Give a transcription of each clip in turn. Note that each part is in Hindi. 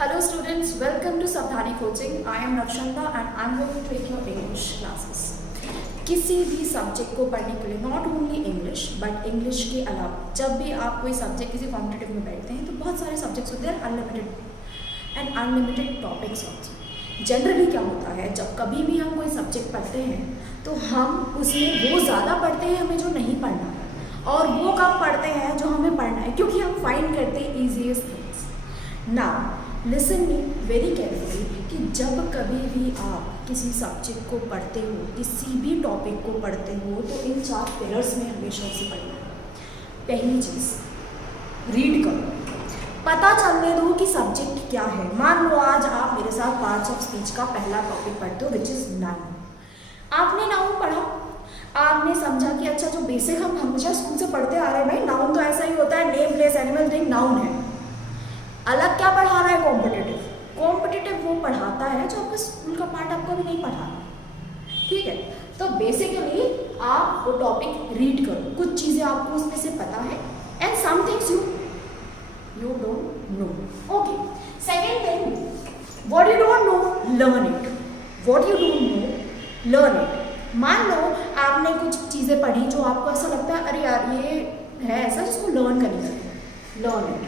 Hello students, welcome to Sabdhani Coaching. I am Navshanda and I am going to take your English classes. किसी भी सब्जेक्ट को पढ़ने के लिए not only English but English के अलावा जब भी आप कोई सब्जेक्ट किसी कॉम्पिटिटिव में बैठते हैं तो बहुत सारे सब्जेक्ट्स होते हैं unlimited and unlimited topics also. Generally क्या होता है जब कभी भी हम कोई सब्जेक्ट पढ़ते हैं तो हम उसमें वो ज़्यादा पढ़ते हैं हमें जो नहीं पढ़ना है और वो कम पढ़ते हैं जो हमें पढ़ना है क्योंकि हम फाइंड करते हैं easiest things. Now listen me very carefully कि जब कभी भी आप किसी सब्जेक्ट को पढ़ते हो किसी भी टॉपिक को पढ़ते हो तो इन 4 पिलर्स में हमेशा से पढ़ना है. पहली चीज़ रीड करो, पता चलने दो कि सब्जेक्ट क्या है. मान लो आज आप मेरे साथ पार्ट्स ऑफ स्पीच का पहला टॉपिक पढ़ते हो विच इज़ नाउन. आपने नाउन पढ़ा, आपने समझा कि अच्छा जो बेसिक हम हमेशा स्कूल से पढ़ते आ रहे हैं भाई नाउन तो ऐसा ही होता है, name place animal thing noun है. अलग क्या पढ़ा रहा है कॉम्पिटिटिव. कॉम्पिटिटिव वो पढ़ाता है जो आपका स्कूल का पार्ट आपको भी नहीं पढ़ा. ठीक है, तो बेसिकली आप वो टॉपिक रीड करो, कुछ चीज़ें आपको उसमें से पता है and some things you don't know. Okay, second thing what you don't know learn it. What you don't know learn it. मान लो आपने कुछ चीज़ें पढ़ी जो आपको ऐसा लगता है अरे यार ये है ऐसा जिसको लर्न करनी चाहिए. Learn it.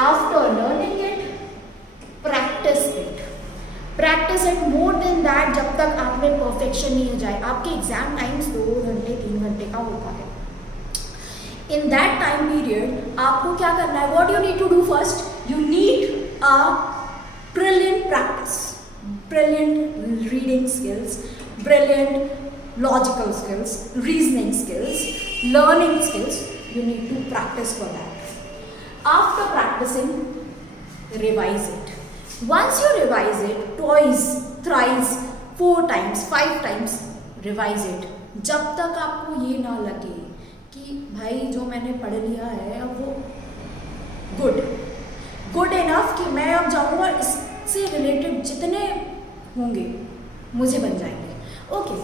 After learning it, practice it. Practice it more than that जब तक आप में perfection नहीं हो जाए. आपके एग्जाम टाइम्स 2 घंटे 3 घंटे का होता है. In that time period आपको क्या करना है? What you need to do first? You need a brilliant practice, brilliant reading skills, brilliant logical skills, reasoning skills, learning skills. You need to practice for that. After practicing, revise it. Once you revise it, twice, thrice, 4 times, 5 times, revise it. जब तक आपको ये ना लगे कि भाई जो मैंने पढ़ लिया है अब वो गुड इनफ कि मैं अब जाऊँगा इससे रिलेटेड जितने होंगे मुझे बन जाएंगे. Okay,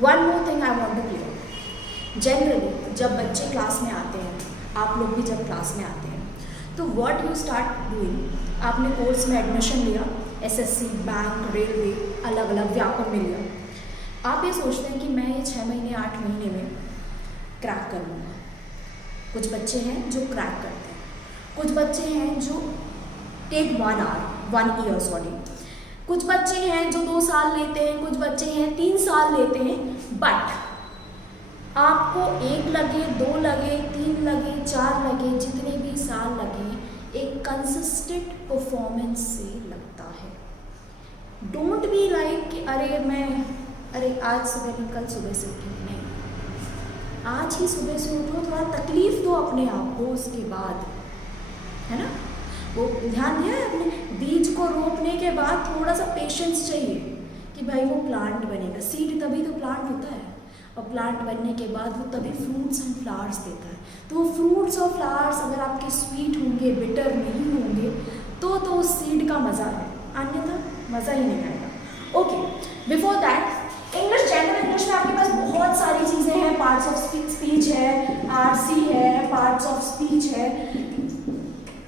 one more thing I want to clear. Generally जब बच्चे क्लास में आते हैं, आप लोग भी जब क्लास में आते हैं तो व्हाट यू स्टार्ट डूइंग, आपने कोर्स में एडमिशन लिया, एसएससी, बैंक, रेलवे, अलग अलग व्यापक में लिया. आप ये सोचते हैं कि मैं ये 6 महीने 8 महीने में क्रैक कर लूँगा. कुछ बच्चे हैं जो क्रैक करते हैं, कुछ बच्चे हैं जो टेक 1 ईयर सॉरी, कुछ बच्चे हैं जो 2 साल लेते हैं, कुछ बच्चे हैं 3 साल लेते हैं. बट आपको 1 लगे, 2 लगे, 3 लगे, 4 लगे, जितने भी साल लगे, एक कंसिस्टेंट परफॉर्मेंस से लगता है. डोंट बी लाइक कि अरे आज सुबह नहीं कल सुबह से उठी नहीं. आज ही सुबह से उठो, थोड़ा तकलीफ दो अपने आप को, उसके बाद है ना वो ध्यान दिया है अपने बीज को रोपने के बाद थोड़ा सा पेशेंस चाहिए कि भाई वो प्लांट बनेगा. सीड तभी तो प्लांट होता है और प्लांट बनने के बाद वो तभी फ्रूट्स एंड फ्लावर्स देता है. तो वो फ्रूट्स और फ्लावर्स अगर आपके स्वीट होंगे, बिटर नहीं होंगे तो उस सीड का मज़ा है, अन्यथा मज़ा ही नहीं आएगा. Okay, before that English, general English में आपके पास बहुत सारी चीज़ें हैं. पार्ट्स ऑफ स्पीच है, आरसी है, पार्ट्स ऑफ स्पीच है.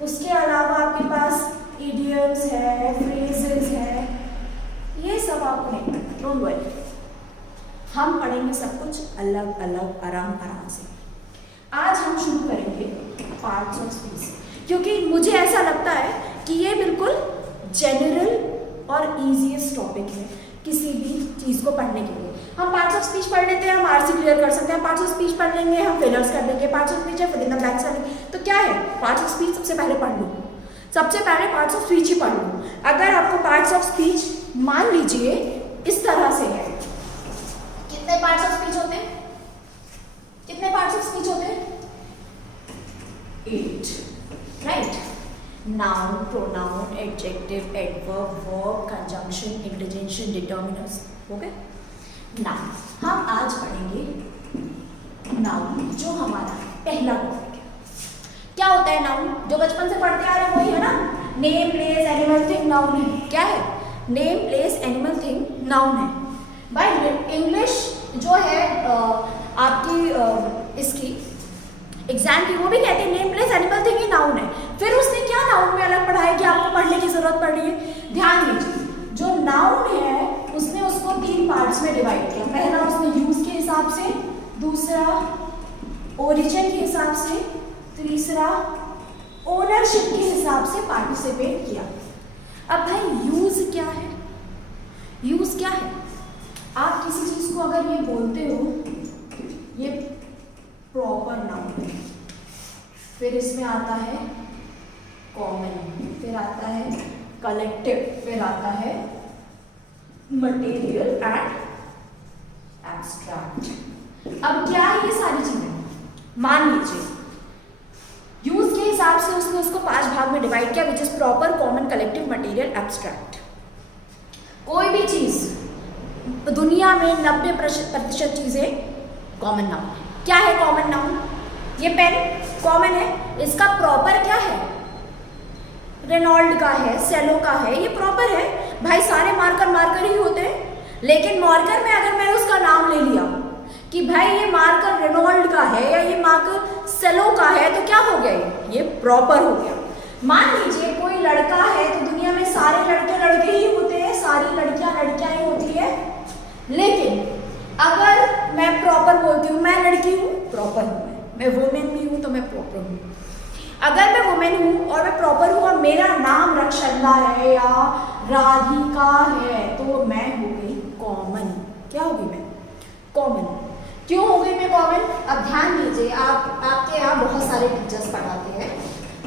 उसके अलावा आपके पास इडियम्स है, फ्रेजेस है, ये सब आपको नहीं पढ़ना. डोंट वरी, हम पढ़ेंगे सब कुछ अलग अलग आराम से. आज हम शुरू करेंगे पार्ट्स ऑफ स्पीच से क्योंकि मुझे ऐसा लगता है कि ये बिल्कुल जनरल और ईजीएस्ट टॉपिक है किसी भी चीज़ को पढ़ने के लिए. हम पार्ट्स ऑफ स्पीच पढ़ लेते हैं, हम आरसी क्लियर कर सकते हैं. पार्ट्स ऑफ स्पीच पढ़ लेंगे, हम फिलर्स कर लेंगे. पार्ट्स ऑफ स्पीच है फिर इन द ब्लैंक्स कर लेंगे. तो क्या है पार्ट्स ऑफ स्पीच? सबसे पहले पढ़ लूँ, सबसे पहले पार्ट्स ऑफ स्पीच ही पढ़ लूँ. अगर आपको पार्ट्स ऑफ स्पीच मान लीजिए इस तरह से है, कितने पार्ट्स ऑफ स्पीच होते हैं? कितने पार्ट्स ऑफ स्पीच होते हैं? 8, right. Noun, pronoun, adjective, adverb, verb, conjunction, interjection, determiners. Okay, now हम आज पढ़ेंगे नाउन, जो हमारा पहला टॉपिक है. क्या होता है नाउन? जो बचपन से पढ़ते आ रहे हैं वही है ना. Name, place, animal, thing, noun है. क्या है? Name, place, animal, thing, noun है. भाई इंग्लिश जो है आपकी इसकी एग्जाम की वो भी कहते हैं name place animal thing he noun है। फिर उसने क्या नाउन में अलग पढ़ा है कि आपको पढ़ने की जरूरत पड़ रही है? ध्यान दीजिए, जो नाउन है उसने उसको 3 पार्ट्स में डिवाइड किया। पहला उसने यूज के हिसाब से, दूसरा ओरिजिन के हिसाब से, तीसरा ओनरशिप के हिसाब से पार्टिसिपेट किया। अब भाई यूज क्या है? यूज क्या है? आप किसी चीज को अगर ये बोलते हो ये प्रॉपर नाउन है, फिर इसमें आता है कॉमन, फिर आता है कलेक्टिव, फिर आता है मटेरियल एंड एब्स्ट्रैक्ट। अब क्या है ये सारी चीजें? मान लीजिए यूज के हिसाब से उसने उसको 5 भाग में डिवाइड किया, विच is proper, common, collective, material, abstract. कोई भी चीज दुनिया में 90% चीजें कॉमन नाउन है। क्या है कॉमन नाउन? ये पेन कॉमन है, इसका प्रॉपर क्या है? रेनॉल्ड का है, सेलो का है, ये प्रॉपर है। भाई सारे मार्कर मार्कर ही होते हैं, लेकिन मार्कर में अगर मैंने उसका नाम ले लिया कि भाई ये मार्कर रेनॉल्ड का है या ये मार्कर सेलो का है, तो क्या हो गया? ये प्रॉपर हो गया। मान लीजिए कोई लड़का है, तो दुनिया में सारे लड़के लड़के ही होते हैं, सारी लड़कियां लड़कियां ही होती है। लेकिन अगर मैं प्रॉपर बोलती हूँ, मैं लड़की हूँ, प्रॉपर हूँ, मैं वुमेन भी हूँ तो मैं प्रॉपर हूँ। अगर मैं वुमेन हूँ और मैं प्रॉपर हूँ और मेरा नाम रक्षंदा है या राधिका है, तो मैं हो गई कॉमन। क्या हो गई मैं? कॉमन। क्यों हो गई मैं कॉमन? अब ध्यान दीजिए, आपके यहाँ बहुत सारे टीचर्स पढ़ाते हैं,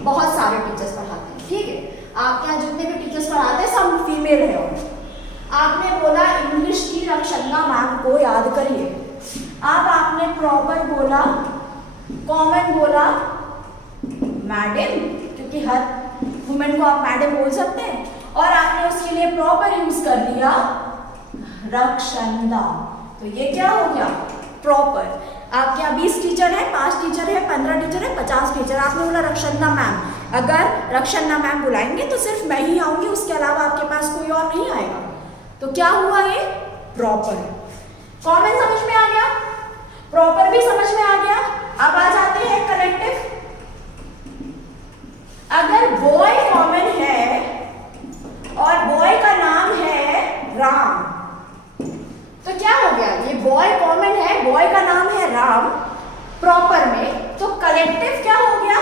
बहुत सारे टीचर्स पढ़ाते हैं, ठीक है? आपके यहाँ जितने भी टीचर्स पढ़ाते हैं सब फीमेल है। और आपने बोला इंग्लिश की रक्षंदा मैम को याद करिए। अब आपने प्रॉपर बोला, कॉमन बोला मैडम, क्योंकि हर वुमेन को आप मैडम बोल सकते हैं, और आपने उसके लिए प्रॉपर यूज कर लिया रक्षंदा। तो ये क्या हो गया? प्रॉपर। आपके यहाँ 20 टीचर है, 5 टीचर है, 15 टीचर है, 50 टीचर, आपने बोला रक्षंदा मैम। अगर रक्षंदा मैम बुलाएंगे तो सिर्फ मैं ही आऊंगी, उसके अलावा आपके पास कोई और नहीं आएगा। तो क्या हुआ? ये प्रॉपर। कॉमन समझ में आ गया, प्रॉपर भी समझ में आ गया। अब आ जाते हैं कलेक्टिव। अगर बॉय कॉमन है और बॉय का नाम है राम, तो क्या हो गया? ये बॉय कॉमन है, बॉय का नाम है राम प्रॉपर में, तो कलेक्टिव क्या हो गया?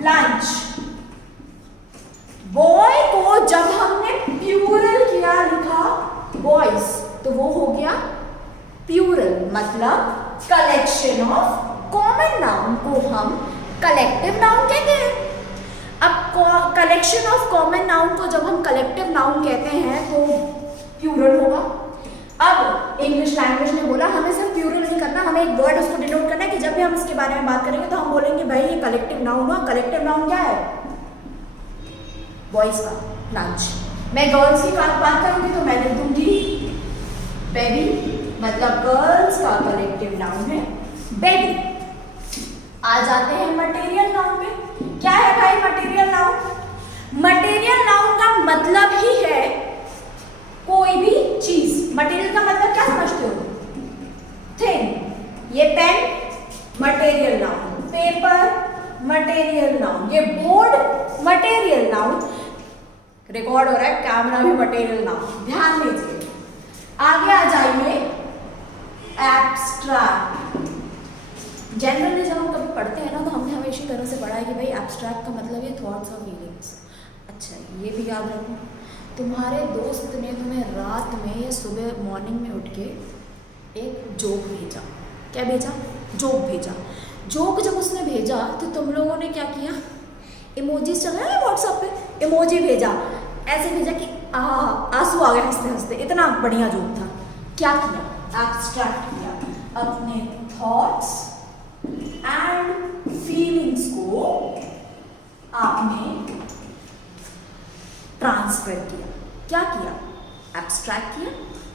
लंच। बॉय को जब हमने प्लूरल किया, लिखा बॉयज, तो वो हो गया प्लूरल, मतलब कलेक्शन ऑफ कॉमन नाउन को हम कलेक्टिव नाउन कहते हैं। अब कलेक्शन ऑफ कॉमन नाउन को जब हम कलेक्टिव नाउन कहते हैं तो प्लूरल होगा। अब इंग्लिश लैंग्वेज ने बोला हमें सिर्फ प्लूरल नहीं करना, हमें एक वर्ड उसको डिनोट करना है कि जब भी हम इसके बारे में बात करेंगे तो हम बोलेंगे भाई ये कलेक्टिव नाउन हुआ। कलेक्टिव नाउन क्या है? बॉयज का लंच। मैं गर्ल्स की बात करूंगी तो मैं लिख दूंगी बेबी, मतलब गर्ल्स का कलेक्टिव नाउन है बेबी। आ जाते हैं मटेरियल नाउन पे। क्या है भाई मटेरियल नाउन? मटेरियल नाउन का मतलब ही है कोई भी चीज। मटेरियल का मतलब क्या समझते हो? थिंग। ये pen material noun, paper material noun, ये बोर्ड मटेरियल नाउन, रिकॉर्ड हो रहा है कैमरा भी मटेरियल नाउन। ध्यान दीजिए, आगे आ जाइए एब्स्ट्रैक्ट। जनरली जब हम कभी पढ़ते हैं ना तो हमने हमेशा तरह से पढ़ा है कि भाई एब्स्ट्रैक्ट का मतलब ये थॉट्स और फीलिंग्स। अच्छा ये भी याद रखो, तुम्हारे दोस्त ने तुम्हें रात में या सुबह मॉर्निंग में उठ के एक जोक भेजा। क्या भेजा? जोक भेजा। जोक जब उसने भेजा तो तुम लोगों ने क्या किया? इमोजीज चल रहा है व्हाट्सएप पे, इमोजी भेजा, ऐसे भेजा कि आंसू आ गए हंसते हंसते, इतना बढ़िया जोक था। क्या किया? एब्स्ट्रैक्ट किया। अपने थॉट्स एंड फीलिंग्स को आपने ट्रांसफर किया। क्या किया? एब्स्ट्रैक्ट किया।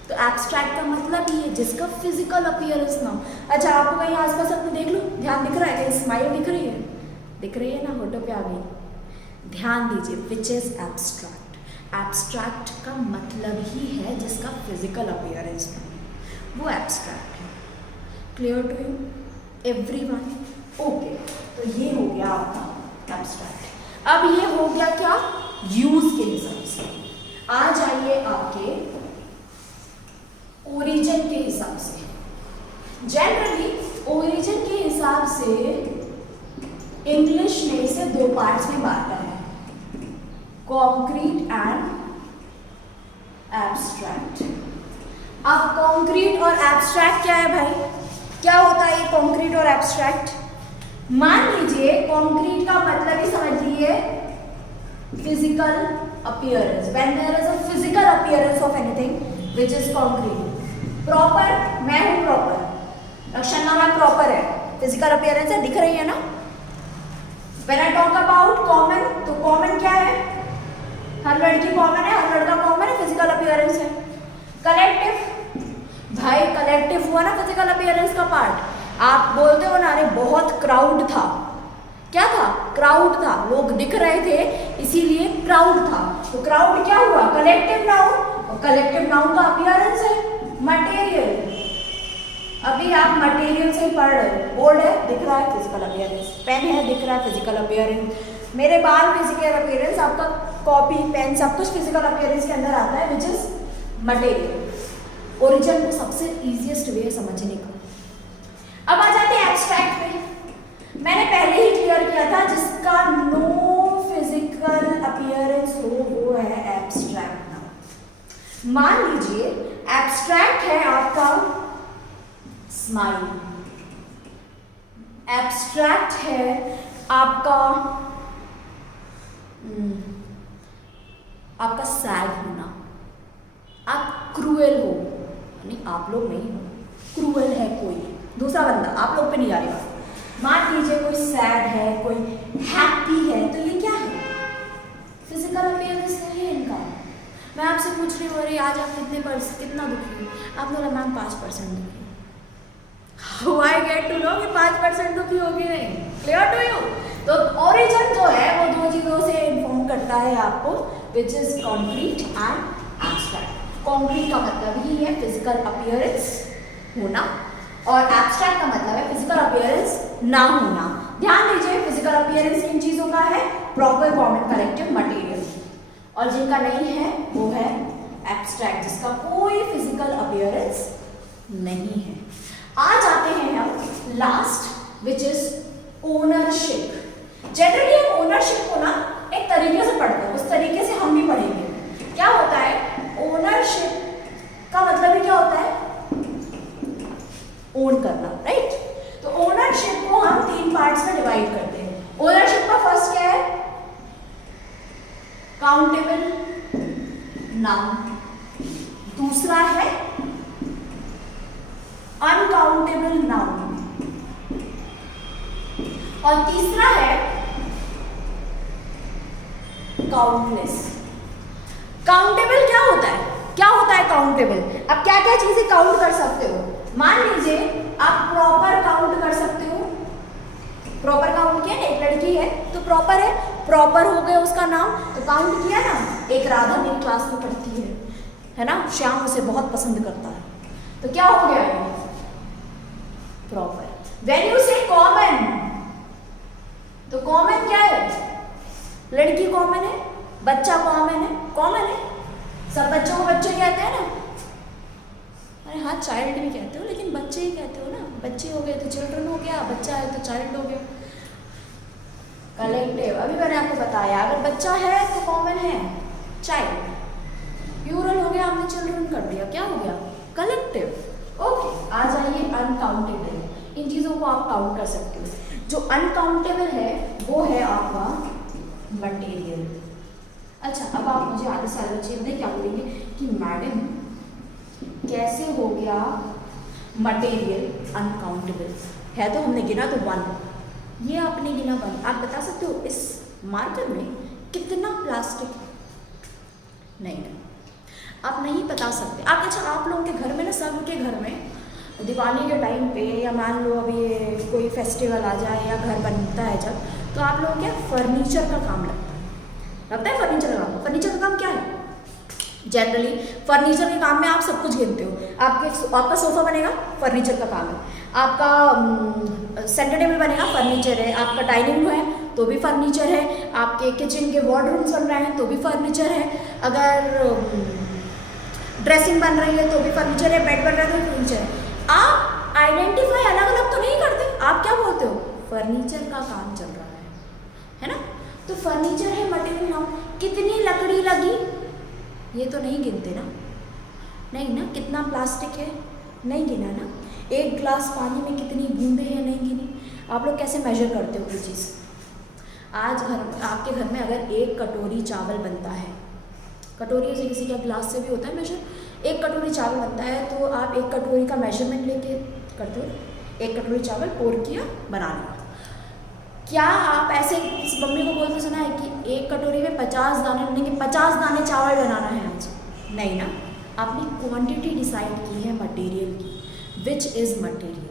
तो एब्स्ट्रैक्ट का मतलब ये जिसका फिजिकल अपीयरेंस ना हो। अच्छा आपको कहीं आसपास अपने देख लो, ध्यान दिख रहा है? कहीं स्माइल दिख रही है? दिख रही है ना, होठों पे आ गई। ध्यान दीजिए, विच इज एब्स्ट्रैक्ट। एब्स्ट्रैक्ट का मतलब ही है जिसका फिजिकल अपीयरेंस ना हो, वो एब्स्ट्रैक्ट है। Clear to you everyone? Okay, तो ये हो गया आपका एब्स्ट्रैक्ट। अब ये हो गया क्या, यूज के हिसाब से। आ जाइए आपके ओरिजिन के हिसाब से। जनरली ओरिजिन के हिसाब से इंग्लिश ने इसे दो पार्ट्स में बांटा है, कॉन्क्रीट एंड एब्स्ट्रैक्ट। अब कॉन्क्रीट और एब्स्ट्रैक्ट क्या है भाई, क्या होता है ये कॉन्क्रीट और एब्स्ट्रैक्ट? मान लीजिए कॉन्क्रीट का मतलब ही समझ लीजिए physical appearance, when there is a physical appearance of anything which is concrete. Proper, मैं हूं प्रॉपर, रक्षणा मैम प्रॉपर है, फिजिकल अपीयरेंस है, दिख रही है ना। When I talk about common, तो कॉमन क्या है, हर लड़की कॉमन है, हर लड़का कॉमन है, फिजिकल अपीयरेंस है। कलेक्टिव, भाई कलेक्टिव हुआ ना फिजिकल अपीयरेंस का पार्ट। आप बोलते हो ना, अरे बहुत क्राउड था, क्या था, क्राउड था, लोग दिख रहे थे इसीलिए क्राउड था। तो क्राउड क्या हुआ, कलेक्टिव नाउन, और कलेक्टिव नाउन का अपीयरेंस है मटेरियल। अभी आप मटेरियल से पढ़ रहे हो, बोर्ड है दिख रहा है फिजिकल अपीयरेंस, पेन है दिख रहा है फिजिकल अपीयरेंस, मेरे बाल फिजिकल अपीयरेंस, आपका कॉपी पेन सब कुछ फिजिकल अपीयरेंस के अंदर आता है, विच इज मटेरियल। ओरिजिन को सबसे इजीएस्ट वे समझने का। अब आ जाते हैं एब्स्ट्रैक्ट पे। मैंने पहले ही क्लियर किया था, जिसका नो फिजिकल अपीयरेंस हो वो है एब्स्ट्रैक्ट नाउन। मान लीजिए एब्स्ट्रैक्ट है आपका स्माइल, एब्स्ट्रैक्ट है आपका आपका सैड होना, आप क्रूएल हो, यानी आप लोग नहीं हो, क्रूएल है कोई दूसरा बंदा, आप लोग पे नहीं जा रही बात। मान लीजिए कोई सैड है, कोई हैप्पी है, तो ये क्या है, फिजिकल अपीयरेंस नहीं है इनका। मैं आपसे पूछ रही हूँ, अरे आज आप कितना दुखी हो, आप बोला मैम 5% दुखी। How I get to know कि 5% दुखी होगी नहीं, क्लियर टू यू। तो ओरिजिन जो है वो दो चीजों से इन्फॉर्म करता है आपको, which is concrete and abstract. Concrete का मतलब ही है फिजिकल अपीयरेंस होना, और एब्स्ट्रैक्ट का मतलब है फिजिकल अपीयरेंस ना होना। ध्यान दीजिए, फिजिकल अपीयरेंस किन चीजों का है, प्रॉपर कॉमन कलेक्टिव मटेरियल, और जिनका नहीं है वो है एब्स्ट्रैक्ट, जिसका कोई फिजिकल अपीयरेंस नहीं है। आ जाते हैं हम last, which is ownership. Generally हम ओनरशिप को ना एक तरीके से पढ़ते हैं, उस तरीके से हम भी पढ़ेंगे। क्या होता है ओनरशिप का मतलब ही क्या होता है, ओन करना, राइट। तो ओनरशिप को हम 3 पार्ट्स में डिवाइड करते हैं। ओनरशिप का फर्स्ट क्या है, काउंटेबल नाउन, दूसरा है अनकाउंटेबल नाउन, और तीसरा है काउंटलेस। काउंटेबल क्या होता है, क्या होता है काउंटेबल? अब क्या क्या चीजें काउंट कर सकते हो, मान लीजिए आप प्रॉपर काउंट कर सकते हो। प्रॉपर काउंट किया, एक लड़की है तो प्रॉपर है, प्रॉपर हो गया उसका नाम तो काउंट किया ना। एक राधा मेरी क्लास में पढ़ती है ना, श्याम उसे बहुत पसंद करता है, तो क्या हो गया प्रॉपर। व्हेन यू से कॉमन, तो कॉमन क्या है, लड़की कॉमन है, बच्चा कॉमन है, कॉमन है, सब बच्चों को बच्चे कहते हैं ना। अरे हाँ चाइल्ड भी कहते हो, लेकिन बच्चे ही कहते हो ना, बच्चे हो गए तो चिल्ड्रन हो गया, बच्चा है तो चाइल्ड हो गया। कलेक्टिव, अभी मैंने आपको बताया, अगर बच्चा है तो कॉमन है चाइल्ड, प्लूरल हो गया, हमने चिल्ड्रन कर दिया, क्या हो गया कलेक्टिव। ओके, आ जाइए अनकाउंटेबल। इन चीज़ों को आप काउंट कर सकते हो। जो अनकाउंटेबल है वो है आपका मटेरियल। अच्छा, अब आप मुझे आधे साल बच्चे में क्या बोलेंगे कि मैडम कैसे हो गया मटेरियल अनकाउंटेबल है, तो हमने गिना तो 1, ये आपने गिना 1। आप बता सकते हो इस मार्कर में कितना प्लास्टिक? नहीं, आप नहीं बता सकते आप। अच्छा, आप लोगों के घर में ना, सबके घर में दिवाली के टाइम पे, या मान लो अभी कोई फेस्टिवल आ जाए या घर बनता है जब, तो आप लोगों के फर्नीचर का काम लगता है फर्नीचर का काम। फर्नीचर का काम क्या है, जनरली फर्नीचर के काम में आप सब कुछ गिनते हो। आपका सोफा बनेगा, फर्नीचर का काम है। आपका सेंटर टेबल बनेगा, फर्नीचर है। आपका डाइनिंग रूम है तो भी फर्नीचर है। आपके किचन के वार्डरूम्स बन रहे हैं तो भी फर्नीचर है। अगर ड्रेसिंग बन रही है तो भी फर्नीचर है। बेड बन रहा है तो भी फर्नीचर है। आप आइडेंटिफाई अलग अलग तो नहीं करते, आप क्या बोलते हो, फर्नीचर का काम चल रहा है ना। तो फर्नीचर है मटेरियल नाउन। कितनी लकड़ी लगी ये तो नहीं गिनते ना, नहीं ना। कितना प्लास्टिक है नहीं गिना ना। एक ग्लास पानी में कितनी बूंदे हैं नहीं गिनी। आप लोग कैसे मेजर करते हो कोई चीज़। आज आपके घर में अगर एक कटोरी चावल बनता है, कटोरी से किसी का ग्लास से भी होता है मेजर, एक कटोरी चावल बनता है तो आप एक कटोरी का मेजरमेंट लेके करते हो। एक कटोरी चावल पोर किया, बना लिया। क्या आप ऐसे मम्मी को बोलते सुना है कि एक कटोरी में 50 दाने बनने के, 50 दाने चावल बनाना है आज, नहीं ना। आपने क्वांटिटी डिसाइड की है मटेरियल की, विच इज़ मटेरियल।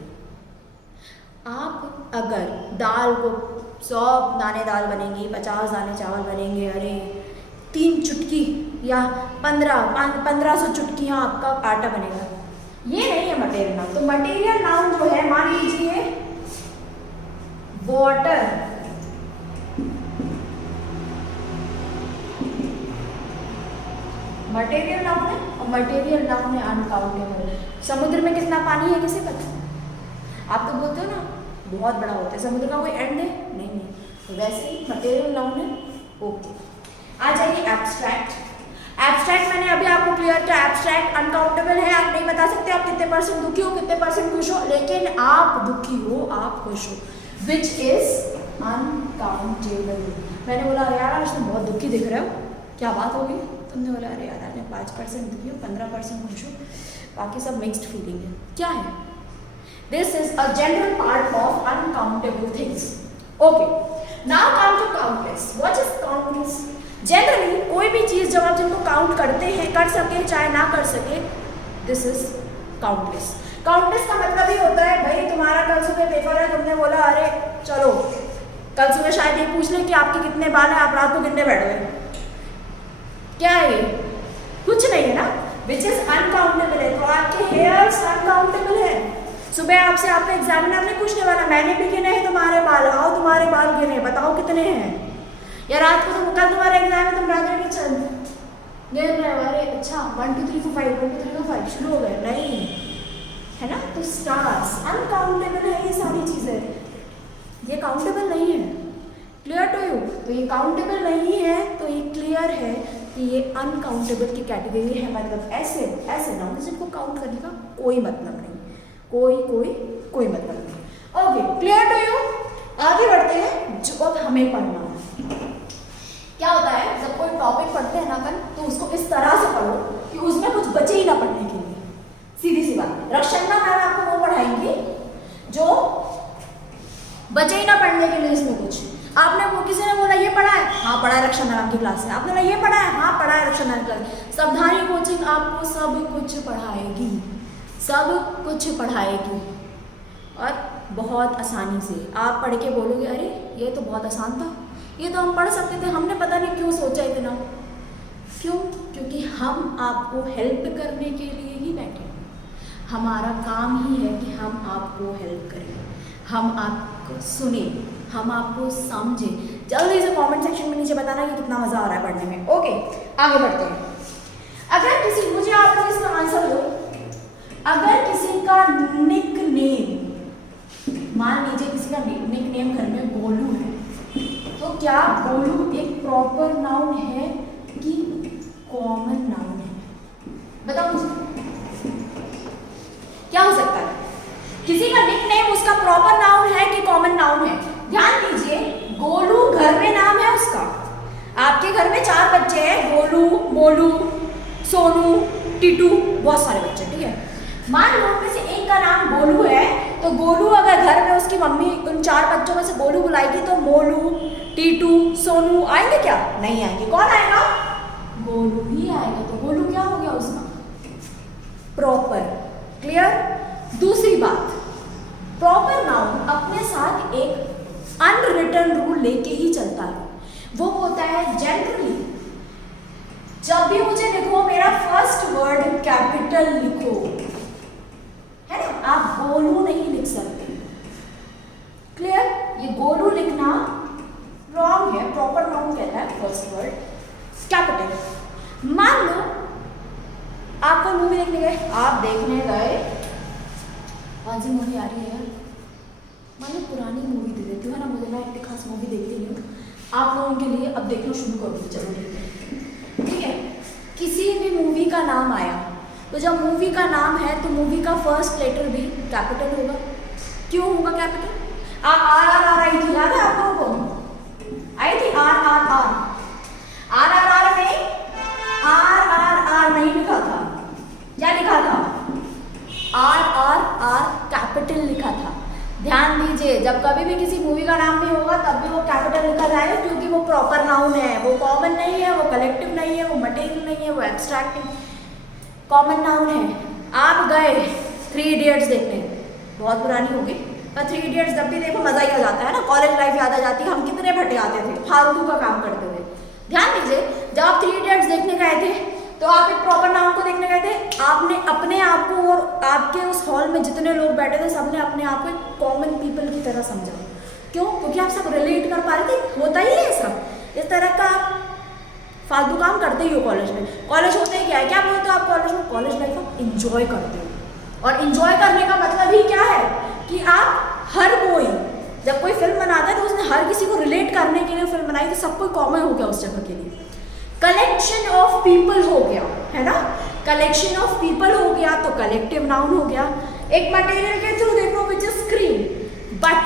आप अगर दाल को 100 दाने दाल बनेंगी, 50 दाने चावल बनेंगे, अरे 3 चुटकी या 1500 चुटकियाँ आपका आटा बनेगा, ये नहीं है मटेरियल नाउन। तो मटेरियल नाउन जो है, मान लीजिए वाटर, मटेरियल नाउन है। और मटेरियल नाउन है अनकाउंटेबल। समुद्र में कितना पानी है किसे पता। आप तो बोलते हो ना बहुत बड़ा होता है, समुद्र का कोई एंड है नहीं। तो वैसे ही मटेरियल नाउन है। ओके, आ जाइए एब्स्ट्रैक्ट। एब्स्ट्रैक्ट मैंने अभी आपको क्लियर किया, एब्स्ट्रैक्ट अनकाउंटेबल है। आप नहीं बता सकते आप कितने परसेंट दुखी हो, कितने परसेंट खुश हो, लेकिन आप दुखी हो, आप खुश हो, विच इज अनकाउंटेबल। मैंने बोला अरे यार आज तुम बहुत दुखी दिख रहे हो, क्या बात होगी। तुमने बोला अरे यार मैं 5% दुखी हूँ, 15% खुश हूँ, बाकी सब मिक्स्ड फीलिंग है। क्या है, this is a general part of uncountable things. Okay, now come to countless. What is countless. Generally कोई भी चीज़ जब आप जिनको काउंट करते हैं, कर सके चाहे ना कर सके, दिस इज काउंटलेस। काउंटलेस का मतलब ही होता है भाई तुम्हारा कल सुबह पेपर है, तुमने बोला अरे चलो कल सुबह शायद ये पूछ ले कि आपके कितने बाल हैं, आप रात को गिनने बैठ गए। क्या है ये, कुछ नहीं है ना, विच इज अनकाउंटेबल है। तो आपके हेयर्स अनकाउंटेबल है। सुबह आपसे आपका एग्जामिनर ने पूछने वाला मैंने भी गिने हैं तुम्हारे बाल, आओ तुम्हारे बाल गिने, बताओ कितने हैं। या रात को तुम कल तुम्हारा एग्जाम है, तुम रात में चल गिन रहे हो, अरे अच्छा 1 2 3 4 5 1 2 3 4 5 शुरू हो गए, नहीं है ना। तो स्टार्स अनकाउंटेबल है, ये सारी चीज़ें ये काउंटेबल नहीं है। Clear to you. तो ये काउंटेबल नहीं है तो ये क्लियर है कि ये अनकाउंटेबल की कैटेगरी है। मतलब ऐसे नाउन जिनको काउंट करने का कोई मतलब नहीं, कोई मतलब नहीं। Okay, clear to you. आगे बढ़ते हैं जो अब हमें पढ़ना है। क्या होता है जब कोई टॉपिक पढ़ते हैं ना अपन, तो उसको इस तरह से पढ़ो कि उसमें कुछ बचे ही ना पढ़ने के लिए। सीधी सी बात, रक्षणा मैम आपको वो पढ़ाएंगे जो बचे ही ना पढ़ने के लिए इसमें कुछ। आपने वो किसी ने बोला ये पढ़ा है, हाँ पढ़ा है रक्षणा मैम की क्लास में। आपने बोला ये पढ़ा है, हाँ पढ़ा है रक्षणा मैम की क्लास। सावधानी कोचिंग आपको सब कुछ पढ़ाएगी, सब कुछ पढ़ाएगी और बहुत आसानी से। आप पढ़ के बोलोगे अरे ये तो बहुत आसान था, ये तो हम पढ़ सकते थे, हमने पता नहीं क्यों सोचा इतना। क्यों? क्योंकि हम आपको हेल्प करने के लिए ही बैठे हैं। हमारा काम ही है कि हम आपको हेल्प करें, हम आपको सुने, हम आपको समझे। जल्दी से कमेंट सेक्शन में नीचे बताना कि कितना मज़ा आ रहा है पढ़ने में। ओके, आगे बढ़ते हैं। अगर किसी, मुझे आप लोग इसका आंसर दो, अगर किसी का निक नेम, मान लीजिए किसी का निक नेम घर में गोलू है, तो क्या गोलू एक प्रॉपर नाउन है कि कॉमन नाउन है? बताओ मुझे क्या हो सकता है। किसी का निक नेम उसका प्रॉपर नाउन है कि कॉमन नाउन है? ध्यान दीजिए, गोलू घर में नाम है उसका। आपके घर में 4 बच्चे हैं, गोलू, मोलू, सोनू, टीटू, बहुत सारे बच्चे, ठीक है। मान लो उनमें से एक का नाम गोलू है, तो गोलू अगर घर में उसकी मम्मी उन 4 बच्चों में से गोलू बुलाएगी तो मोलू, टीटू, सोनू आएंगे क्या? नहीं आएंगे। कौन आएगा? गोलू ही आएगा। तो गोलू क्या हो गया उसका? प्रॉपर। क्लियर? दूसरी बात, प्रॉपर नाउन अपने साथ एक अनरिटन रूल लेके ही चलता है। वो होता है जनरली जब भी मुझे लिखो, मेरा फर्स्ट वर्ड कैपिटल लिखो। है ना, आप गोलू नहीं लिख सकते। क्लियर? ये गोलू लिखना रॉन्ग है, प्रॉपर नाउन कहता है फर्स्ट वर्ड कैपिटल। मान लो आप कोई मूवी देखने गए, आप देखने गए, कौन सी मूवी आ रही है यार, मान लो पुरानी मूवी दे देती हूँ, है ना, मुझे ना इतनी खास मूवी देखती नहीं हूँ, आप लोगों के लिए अब देखना शुरू करूँगी। चलो ठीक है, किसी भी मूवी का नाम आया तो जब मूवी का नाम है तो मूवी का फर्स्ट लेटर भी कैपिटल होगा। क्यों होगा कैपिटल? आर आई थी, याद है आप लोगों को? आई थी आर में आर नहीं लिखा था, क्या लिखा था? आर कैपिटल लिखा था। ध्यान दीजिए, जब कभी भी किसी मूवी का नाम भी होगा तब भी वो कैपिटल लिखा जाएगा, क्योंकि वो प्रॉपर नाउन है, वो कॉमन नहीं है, वो कलेक्टिव नहीं है, वो मटेरियल नहीं है, वो एब्स्ट्रैक्ट नहीं, कॉमन नाउन है। आप गए 3 इडियट्स देखने, बहुत पुरानी होगी पर 3 इडियट्स जब भी देखो मजा ही आ जाता है ना, कॉलेज लाइफ याद आ जाती है, हम कितने भटे आते थे फालतू का काम करते हुए। ध्यान दीजिए, जब आप 3 इडियट्स देखने गए थे तो आप एक प्रॉपर नाउन को देखने गए थे, आपने अपने आप को और आपके उस हॉल में जितने लोग बैठे थे सबने अपने आप को एक कॉमन पीपल की तरह समझा। क्यों? क्योंकि आप सब रिलेट कर पा रहे थे। होता ही है सब इस तरह का, आप फालतू काम करते ही हो कॉलेज में। कॉलेज होते ही क्या है, क्या बोलते हो आप कॉलेज में? कॉलेज लाइफ आप इंजॉय करते हो, और इंजॉय करने का मतलब ही क्या है कि आप हर कोई, जब कोई फिल्म बनाता है तो उसने हर किसी को रिलेट करने के लिए फिल्म बनाई, तो सब कोई कॉमन हो गया उस जगह के लिए। कलेक्शन ऑफ पीपल हो गया, है ना, कलेक्शन ऑफ पीपल हो गया तो कलेक्टिव नाउन हो गया। एक मटेरियल के थ्रू देखो विच इज स्क्रीन, बट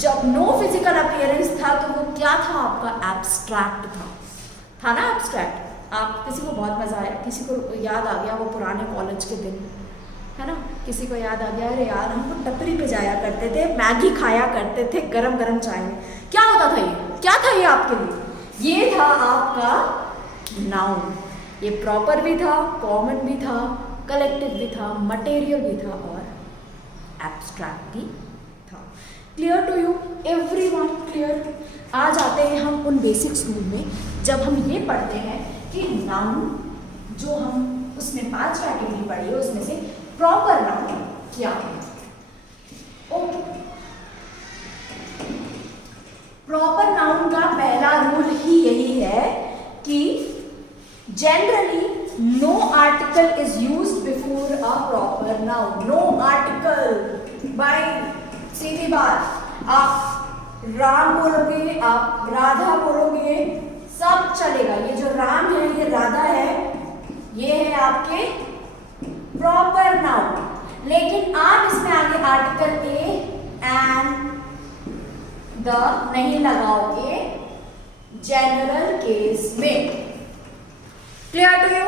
जब नो फिजिकल अपीयरेंस था तो वो क्या था आपका? एब्स्ट्रैक्ट था ना, एब्स्ट्रैक्ट। आप किसी को बहुत मजा आया, किसी को याद आ गया वो पुराने कॉलेज के दिन, है ना, किसी को याद आ गया अरे यार हम तो टपरी पे जाया करते थे, मैगी खाया करते थे गरम गरम चाय में। क्या होता था ये, क्या था ये आपके लिए? ये था आपका नाउन। ये प्रॉपर भी था, कॉमन भी था, कलेक्टिव भी था, मटेरियल भी था और एब्स्ट्रैक्ट भी था। Clear to you everyone? Clear? आज आते हैं हम उन बेसिक्स में, जब हम ये पढ़ते हैं कि नाउन जो हम उसमें 5 कैटेगरी पढ़ी है उसमें से प्रॉपर नाउन क्या है। ओके, प्रॉपर नाउन का पहला रूल ही यही है कि generally no article is used before a proper noun. No article by, सीधी बात, आप राम बोलोगे, आप राधा बोलोगे, सब चलेगा। ये जो राम है, ये राधा है, ये है आपके प्रॉपर नाउन। लेकिन आप इसमें आगे आर्टिकल ए एंड द नहीं लगाओगे जनरल केस में। Clear to you?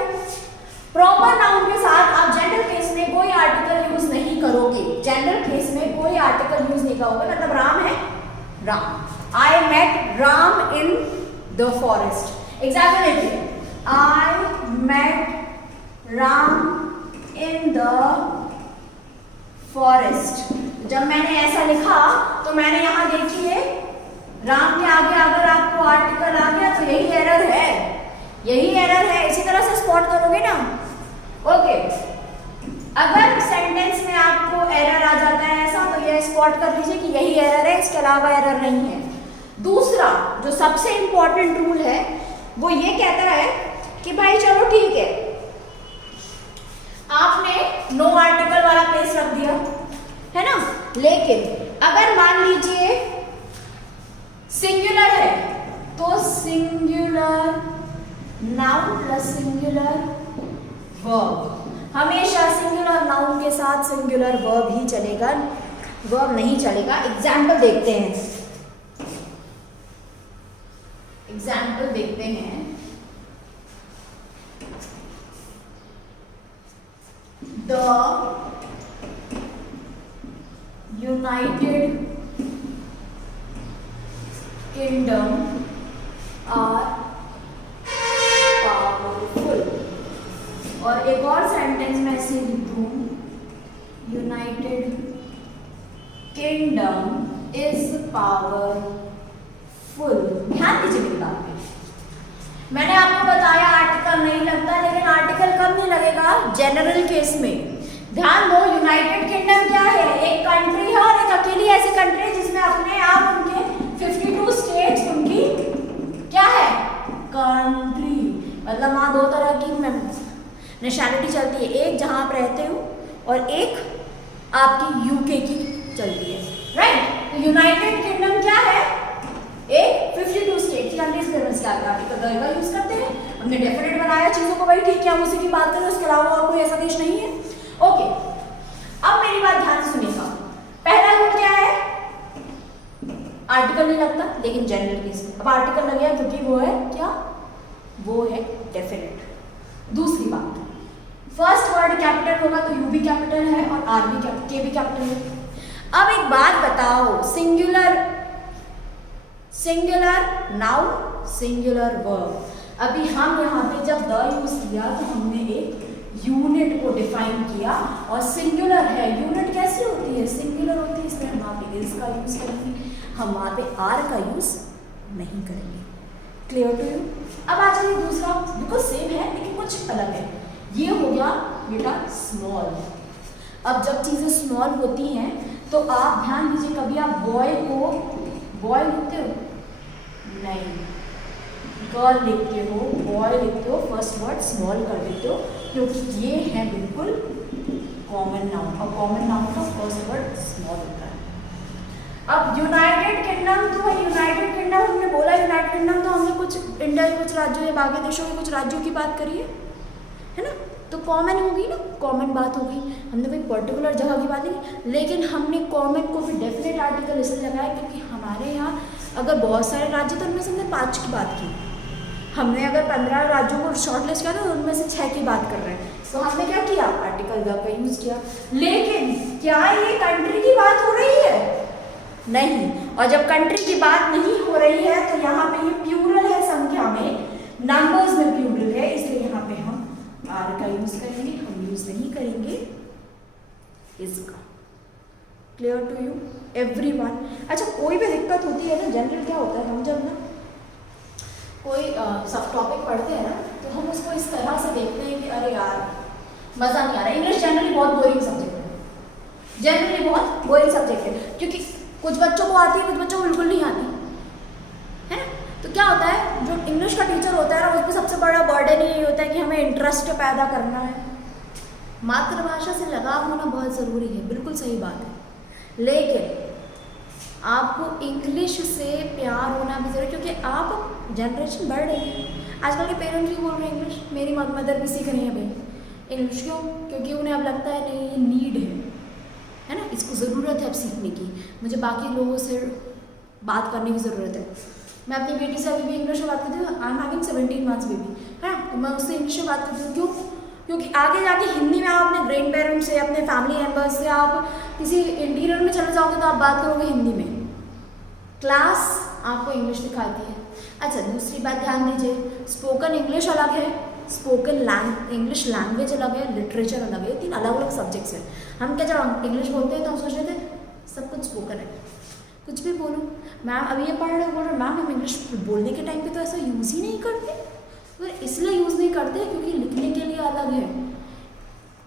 Proper noun के साथ आप जनरल केस में कोई आर्टिकल यूज नहीं करोगे। जनरल केस में कोई आर्टिकल यूज नहीं करोगे। मतलब राम है, Ram, I met Ram in the forest. Example, I met Ram in the forest. जब मैंने ऐसा लिखा तो मैंने यहां देखिए राम के आगे अगर आपको आर्टिकल आ गया तो यही एरर है, यही एरर है। इसी तरह से स्पॉट करोगे ना। ओके, अगर सेंटेंस में आपको एरर आ जाता है ऐसा तो ये स्पॉट कर लीजिए कि यही एरर है, इसके अलावा एरर नहीं है। दूसरा जो सबसे इंपॉर्टेंट रूल है वो ये कहता है कि भाई चलो ठीक है, आपने नो आर्टिकल वाला प्लेस रख दिया है ना, लेकिन अगर मान लीजिए सिंगुलर है तो singular noun plus singular verb. हमेशा सिंगुलर नाउन के साथ सिंगुलर वर्ब ही चलेगा, वर्ब नहीं चलेगा। एग्जाम्पल देखते हैं, एग्जाम्पल देखते हैं। The United Kingdom are powerful. और एक और सेंटेंस में ऐसे लिखूं, यूनाइटेड किंगडम इज पावरफुल। ध्यान दीजिए मेरी बात पे, मैंने आपको बताया आर्टिकल नहीं लगता, लेकिन आर्टिकल कब नहीं लगेगा? जनरल केस में। ध्यान दो, यूनाइटेड किंगडम क्या है? एक कंट्री है और एक अकेली ऐसी कंट्री जिसमें अपने आप उनके 52 स्टेट्स उनकी क्या है? कंट्री। मतलब वहां दो तरह की नेशनैलिटी चलती है, एक जहां आप रहते हो और एक आपकी यूके की चलती है, राइट? तो यूनाइटेड किंगडम क्या है? एक 52 स्टेट की कंट्रीज में आर्टिकल द का यूज करते हैं। हमने डेफिनेट बनाया चीजों को, भाई ठीक है, हम उसी की बात करें, उसके अलावा और कोई ऐसा देश नहीं है। ओके, अब मेरी बात ध्यान से सुनिएगा। पहला रूल क्या है? आर्टिकल नहीं लगता, लेकिन जनरल केस में अब आर्टिकल लग गया क्योंकि वो है क्या? वो है डेफिनेट। दूसरी बात, फर्स्ट वर्ड कैपिटल होगा तो यू भी कैपिटल है और आर भी के भी कैपिटल है। अब एक बात बताओ, सिंगुलर नाउन, सिंगुलर वर्ब। अभी हम यहाँ पे जब द यूज किया तो हमने एक यूनिट को डिफाइन किया, और सिंगुलर है, यूनिट कैसी होती है? सिंगुलर होती है, इसलिए हम वहाँ पे इज का यूज करेंगे, हम वहाँ पे आर का यूज नहीं करेंगे। Clear to you? अब आ जाइए दूसरा, बिल्कुल सेम है लेकिन कुछ अलग है। ये हो गया बेटा स्मॉल। अब जब चीजें स्मॉल होती हैं तो आप ध्यान दीजिए, कभी आप बॉय को बॉय लिखते हो? नहीं, गर्ल लिखते हो, बॉय लिखते हो, फर्स्ट वर्ड स्मॉल कर देते हो, क्योंकि ये है बिल्कुल कॉमन नाउन, और कॉमन नाउन का फर्स्ट वर्ड स्मॉल होता है। अब यूनाइटेड किंगडम, तो यूनाइटेड किंगडम हमने बोला, यूनाइटेड किंगडम तो हमने कुछ इंडिया के कुछ राज्यों या बाकी देशों के कुछ राज्यों की बात करी है ना, तो कॉमन होगी ना, कॉमन बात होगी, हमने कोई पर्टिकुलर जगह की बात नहीं, लेकिन हमने कॉमन को भी डेफिनेट आर्टिकल इसलिए लगाया क्योंकि हमारे यहाँ अगर बहुत सारे राज्य तो उनमें से हमने 5 की बात की, हमने अगर 15 राज्यों को शॉर्ट लिस्ट किया तो उनमें से 6 की बात कर रहे हैं, तो हमने क्या किया? आर्टिकल द का यूज किया। लेकिन क्या ये कंट्री की बात हो रही है? नहीं, और जब कंट्री की बात नहीं हो रही है तो यहाँ पे ये प्लूरल है, संख्या में, नंबर्स में प्लूरल है, इसलिए यहाँ पे हम आर का यूज करेंगे, हम यूज नहीं करेंगे इसका। Clear to you everyone? अच्छा, कोई भी दिक्कत होती है ना, जनरल क्या होता है, हम जब ना कोई सब टॉपिक पढ़ते हैं ना तो हम उसको इस तरह से देखते हैं कि अरे यार मज़ा नहीं आ रहा। इंग्लिश जनरली बहुत बोरिंग सब्जेक्ट है, जनरली बहुत बोरिंग सब्जेक्ट है, क्योंकि कुछ बच्चों को आती है, कुछ बच्चों को बिल्कुल नहीं आती है ना। तो क्या होता है, जो इंग्लिश का टीचर होता है ना, उसमें सबसे बड़ा बर्डन यही होता है कि हमें इंटरेस्ट पैदा करना है। मातृभाषा से लगाव होना बहुत ज़रूरी है, बिल्कुल सही बात है, लेकिन आपको इंग्लिश से प्यार होना भी ज़रूरी है, क्योंकि आप जनरेशन बढ़ रही है। आजकल के पेरेंट्स भी बोल रहे हैं इंग्लिश, मेरी मदर भी सीख रही है भाई इंग्लिश। क्यों? क्योंकि उन्हें अब लगता है नहीं, ये नीड है ना, इसको ज़रूरत है अब सीखने की, मुझे बाकी लोगों से बात करने की ज़रूरत है। मैं अपनी बेटी से अभी भी इंग्लिश में बात करती हूँ, I am having 17 months baby, है ना, तो मैं उससे इंग्लिश में बात करती हूँ। क्यों? क्योंकि आगे जाके हिंदी में आप अपने ग्रैंड पेरेंट्स से, अपने फैमिली मेम्बर्स से, आप किसी इंटीरियर में चले जाओगे तो आप बात करोगे हिंदी में, क्लास आपको इंग्लिश सिखाती है। अच्छा, दूसरी बात ध्यान दीजिए, स्पोकन इंग्लिश अलग है, स्पोकन इंग्लिश लैंग्वेज अलग है, लिटरेचर अलग है, 3 अलग अलग सब्जेक्ट्स हैं। हम क्या जब इंग्लिश बोलते हैं तो हम सोच रहे थे सब कुछ स्पोकन है, कुछ भी बोलो, मैम अभी ये पढ़ रहे हो, बोल रहे मैम हम इंग्लिश बोलने के टाइम पे तो ऐसा यूज़ ही नहीं करते। तो इसलिए यूज़ नहीं करते क्योंकि लिखने के लिए अलग है,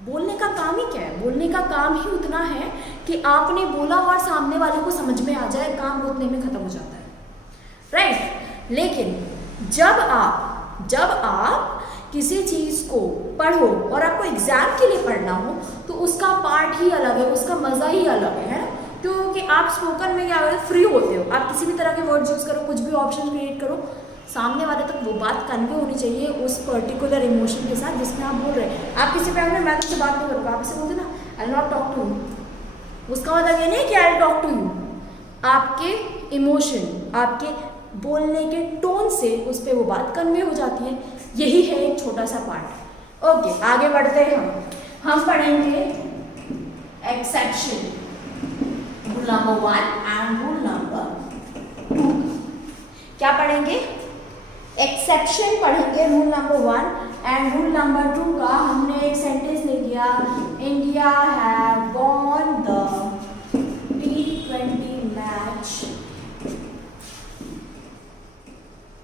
बोलने का काम ही क्या है, बोलने का काम ही उतना है कि आपने बोला और सामने वाले को समझ में आ जाए, काम उतने में ख़त्म हो जाता है, राइट। लेकिन जब आप किसी चीज़ को पढ़ो और आपको एग्जाम के लिए पढ़ना हो तो उसका पार्ट ही अलग है, उसका मज़ा ही अलग है ना। क्योंकि आप स्पोकन में क्या होता है, फ्री होते हो, आप किसी भी तरह के वर्ड्स यूज़ करो, कुछ भी ऑप्शन क्रिएट करो, सामने वाले तक वो बात कन्वे होनी चाहिए उस पर्टिकुलर इमोशन के साथ जिसमें आप बोल रहे हैं। आप किसी पे मैं तुमसे बात नहीं करूँगा, आप इसे बोलते ना आई नॉट टॉक टू यू, उसका मतलब ये नहीं कि आई टॉक टू यू, आपके इमोशन, आपके बोलने के टोन से उस पर वो बात कन्वे हो जाती है। यही है एक छोटा सा पार्ट। ओके, आगे बढ़ते हैं। हम पढ़ेंगे exception, rule number 1 and rule number 2। क्या पढ़ेंगे? एक्सेप्शन पढ़ेंगे, rule number 1 and rule number 2 का हमने एक सेंटेंस ले लिया, India have von the T20 match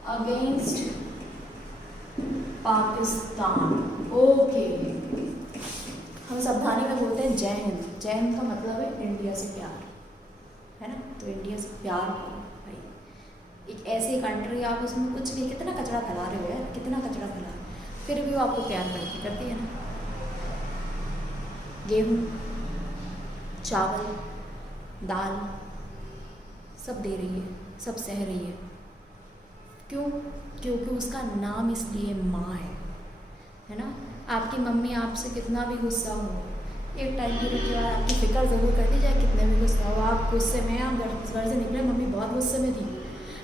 against Pakistan. Okay, हम सावधानी में बोलते हैं जय हिंद। जय हिंद का मतलब है इंडिया से प्यार, है ना। तो इंडिया से प्यार करो भाई। एक ऐसी कंट्री, आप उसमें कुछ भी कितना कचरा फैला रहे हो यार, कितना कचरा फैला, फिर भी वो आपको प्यार करती है ना। गेहूँ, चावल, दाल सब दे रही है, सब सह रही है। क्यों? क्योंकि उसका नाम इसलिए माँ है ना। आपकी मम्मी आपसे कितना भी गुस्सा हो, एक टाइम पीरियड के बाद आपकी फिक्र ज़रूर करती जाए, कितने भी गुस्सा हो, आप गुस्से में, आप घर से निकले मम्मी बहुत गुस्से में थी,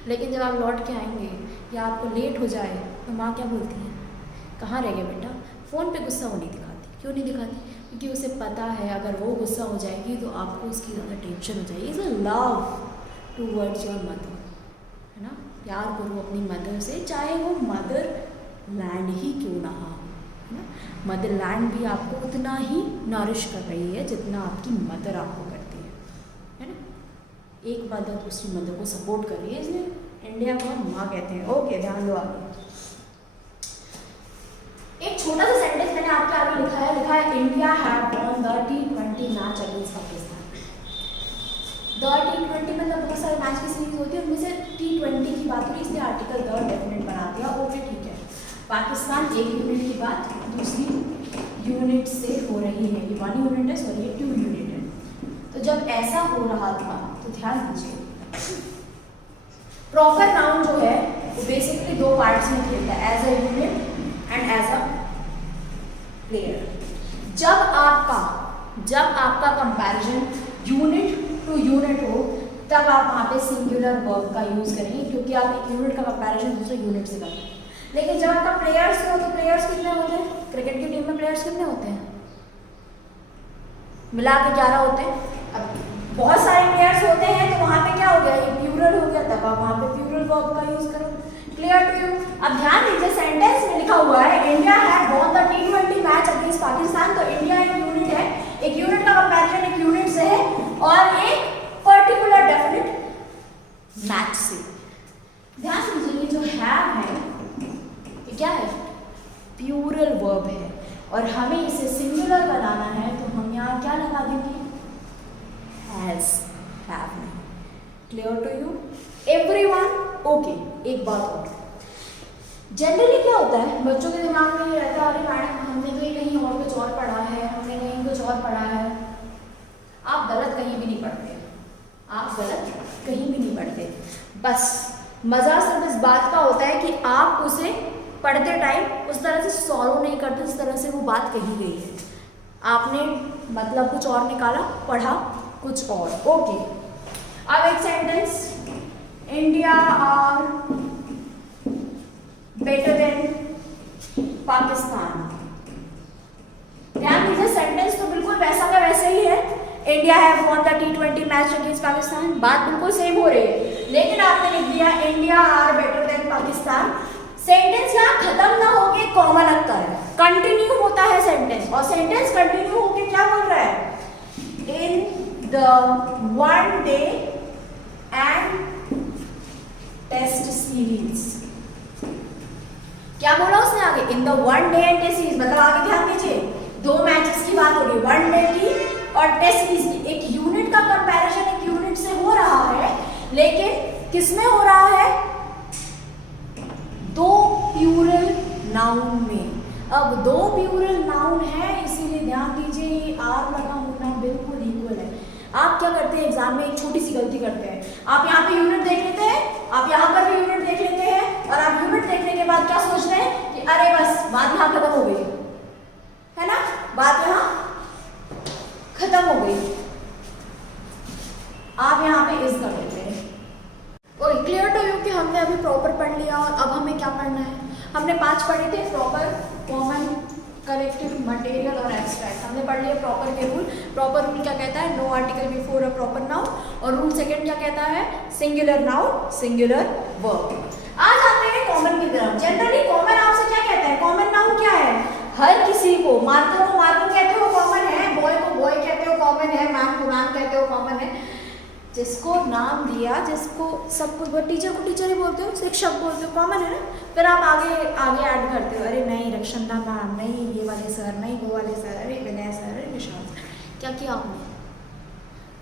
लेकिन जब आप लौट के आएंगे या आपको लेट हो जाए तो माँ क्या बोलती है, कहाँ रह गया बेटा। फ़ोन पे गुस्सा वो नहीं दिखाती। क्यों नहीं दिखाती? क्योंकि उसे पता है अगर वो गुस्सा हो जाएगी तो आपको उसकी ज़्यादा टेंशन हो जाएगी। Is a love towards your mother, है ना। प्यार करो अपनी मदर से, चाहे वो मदर लैंड ही क्यों ना हो, है ना। मदर लैंड भी आपको उतना ही नरिश कर रही है जितना आपकी मदर आपको करती है ना। एक मदर दूसरी मदर को सपोर्ट कर रही है, इसलिए इंडिया को हम माँ कहते हैं। ओके, ध्यान दो आगे। एक छोटा सा सेंटेंस मैंने आपके आगे लिखा है India have von the T20 match against Pakistan. The T20 मतलब बहुत सारे मैच की सीरीज होती है, उनमें से T20 की बात हुई, इसलिए आर्टिकल द डेफिनेट बना दिया। ओके ठीक है। पाकिस्तान एक यूनिट की बात दूसरी यूनिट से हो रही है, ये 1 यूनिट है, सॉरी ये 2 यूनिट है। तो जब ऐसा हो रहा था तो ध्यान दीजिए, प्रॉपर नाउन जो है वो बेसिकली 2 पार्ट्स में खेलता है, as a unit and as a player. जब आपका कंपैरिजन यूनिट टू यूनिट हो तब आप वहाँ पे सिंगुलर वर्ब का यूज करेंगे, क्योंकि आप एक यूनिट का कंपैरिजन दूसरे यूनिट से कर रहे हैं। लेकिन जब आपका प्लेयर्स हो तो प्लेयर्स कितने होते हैं? क्रिकेट की टीम में प्लेयर्स कितने होते हैं? मिला के 11 होते हैं। अब बहुत सारे प्लेयर्स होते हैं तो वहाँ पे क्या हो गया, ये प्लूरल हो गया, तब आप वहाँ पे प्लूरल वर्ब का यूज करो। Clear to you? अब ध्यान दीजिए, सेंटेंस में लिखा हुआ है India had won the T20 match against Pakistan. तो इंडिया एक यूनिट है, एक यूनिट का कंपैरिजन एक यूनिट से है और एक पर्टिकुलर डेफिनेट मैच से। ध्यान दीजिए, ये जो है ये क्या है? प्लूरल वर्ब है, और हमें इसे सिंगुलर बनाना है तो हम यहाँ क्या लगा देंगे? हैज, हैव नहीं। Clear to you everyone? Okay, एक बात और, जनरली क्या होता है बच्चों के दिमाग में ये रहता है, अरे मैडम हमने तो ये कहीं और कुछ और पढ़ा है, हमने कहीं कुछ और पढ़ा है। आप गलत कहीं भी नहीं पढ़ते, आप गलत कहीं भी नहीं पढ़ते। बस मज़ा सिर्फ इस बात का होता है कि आप उसे पढ़ते टाइम उस तरह से सॉल्व नहीं करते जिस तरह से वो बात कही गई है। आपने मतलब कुछ और निकाला, पढ़ा कुछ और। ओके, अब एक sentence, India are better than Pakistan. ध्यान दीजिए, सेंटेंस तो बिल्कुल वैसा का वैसे ही है, India have von the T20 match against Pakistan, बात बिल्कुल सेम हो रही है, लेकिन आपने लिख दिया India are better than Pakistan. Sentence यहाँ खत्म ना होके कॉमा लगता है, कंटिन्यू होता है सेंटेंस, और सेंटेंस कंटिन्यू होके क्या बोल रहा है? In the one day and test series. क्या बोला उसने आगे? In the one day and test series, मतलब आगे ध्यान दीजिए, 2 मैचेस की बात हो रही है, 1 डे की और टेस्ट सीरीज की। एक यूनिट का कंपैरिजन एक यूनिट से हो रहा है, लेकिन किसमें हो रहा है? 2 प्लूरल नाउन में। अब 2 प्लूरल नाउन है, इसीलिए ध्यान दीजिए ये आर लगा होना बिल्कुल इक्वल है। आप क्या करते हैं एग्जाम में? एक छोटी सी गलती करते हैं, आप यहाँ पे यूनिट देख लेते हैं, आप यहाँ पर भी यूनिट देख लेते हैं, और आप यूनिट देखने के बाद क्या सोचते हैं कि अरे बस बात यहाँ खत्म हो गई, है ना, बात यहाँ खत्म हो गई। आप यहाँ पे इस कर लेते हैं। ओके, क्लियर टू यू कि हमने अभी प्रॉपर पढ़ लिया, और अब हमें क्या पढ़ना है? हमने 5 पढ़े थे, प्रॉपर, कॉमन, कलेक्टिव, मटेरियल और एब्स्ट्रैक्ट। हमने पढ़ लिया प्रॉपर के रूल। प्रॉपर रूल क्या कहता है? No article before a proper noun. और रूल सेकंड क्या कहता है? Singular noun, singular verb. आज आते हैं कॉमन की तरफ। जनरली कॉमन आपसे क्या कहता है? कॉमन नाउन क्या है? हर किसी को, मार्कर को मार्कर कहते हो कॉमन है, बॉय को बॉय कहते हो कॉमन है, मैम को मैम कहते हो कॉमन है। जिसको नाम दिया, जिसको सब कुछ, टीचर को टीचर ही बोलते हो, शिक्षक बोलते हो, कॉमन है ना। फिर आप आगे आगे ऐड करते हो, अरे नहीं रक्षंदा मैम, नहीं ये वाले सर, नहीं वो वाले सर, अरे विनय सर, क्या किया आपने?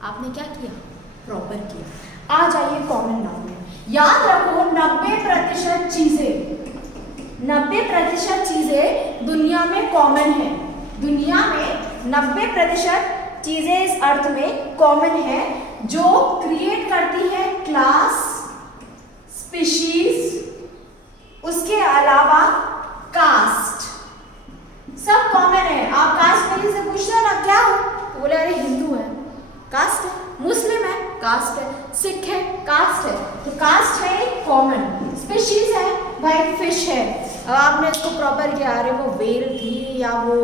आपने क्या किया? प्रॉपर किया। आ जाइए कॉमन नाउन में। याद रखो 90% चीजें दुनिया में कॉमन है। दुनिया में 90% चीजें इस अर्थ में कॉमन है जो क्रिएट करती है क्लास, स्पीशीज, उसके अलावा कास्ट, सब कॉमन है। आप कास्ट वाले से पूछते हो ना क्या हो, तो बोले अरे हिंदू है, कास्ट है, मुस्लिम है, कास्ट है, सिख है, कास्ट है। तो कास्ट है कॉमन। स्पीशीज है भाई, फिश है, अब आपने इसको प्रॉपर किया, अरे वो वेल थी या वो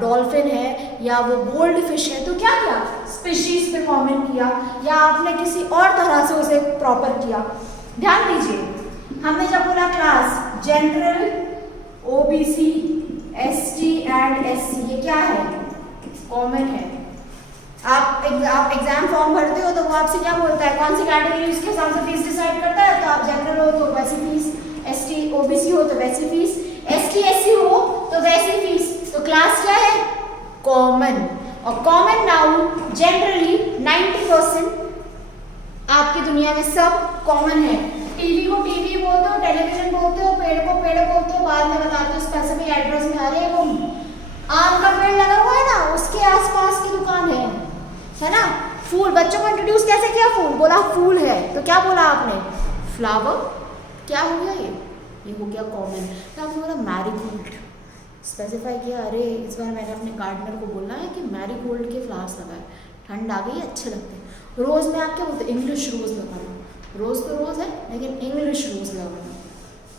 डॉल्फिन है या वो गोल्ड फिश है, तो क्या किया? स्पीशीज पे कॉमन किया, या आपने किसी और तरह से उसे प्रॉपर किया। ध्यान दीजिए, हमने जब बोला class, general, OBC, ST and SC, ये क्या है? कॉमन है। आप एग्जाम फॉर्म भरते हो तो वो आपसे क्या बोलता है, कौन सी कैटेगरी उसके हिसाब से फीस डिसाइड करता है। तो आप जनरल हो तो वैसी फीस, एसटी ओबीसी हो तो वैसी फीस, एसटी एससी हो तो वैसी फीस। तो क्लास क्या है? कॉमन। और कॉमन नाउन जनरली 90% आपकी दुनिया में सब कॉमन है। टीवी को टीवी बोलते हो, टेलीविजन बोलते हो, पेड़ को पेड़ बोलते हो, बाद में बताते हो स्पेसिफिक एड्रेस में, अरे वो आम का पेड़ लगा हुआ है ना, उसके आसपास की दुकान है ना। फूल, बच्चों को इंट्रोड्यूस कैसे किया? फूल बोला, फूल है, तो क्या बोला आपने? फ्लावर। क्या हो गया? ये हो गया कॉमन। तो आपने बोला मैरीगोल्ड, स्पेसिफाई किया, अरे इस बार मैंने अपने गार्डनर को बोलना है कि मैरीगोल्ड के फ्लावर्स लगाए, ठंड आ गई, अच्छे लगते हैं। रोज में आप क्या बोलते हैं? इंग्लिश रोज लगाना। रोज तो रोज है लेकिन इंग्लिश रोज लगाना है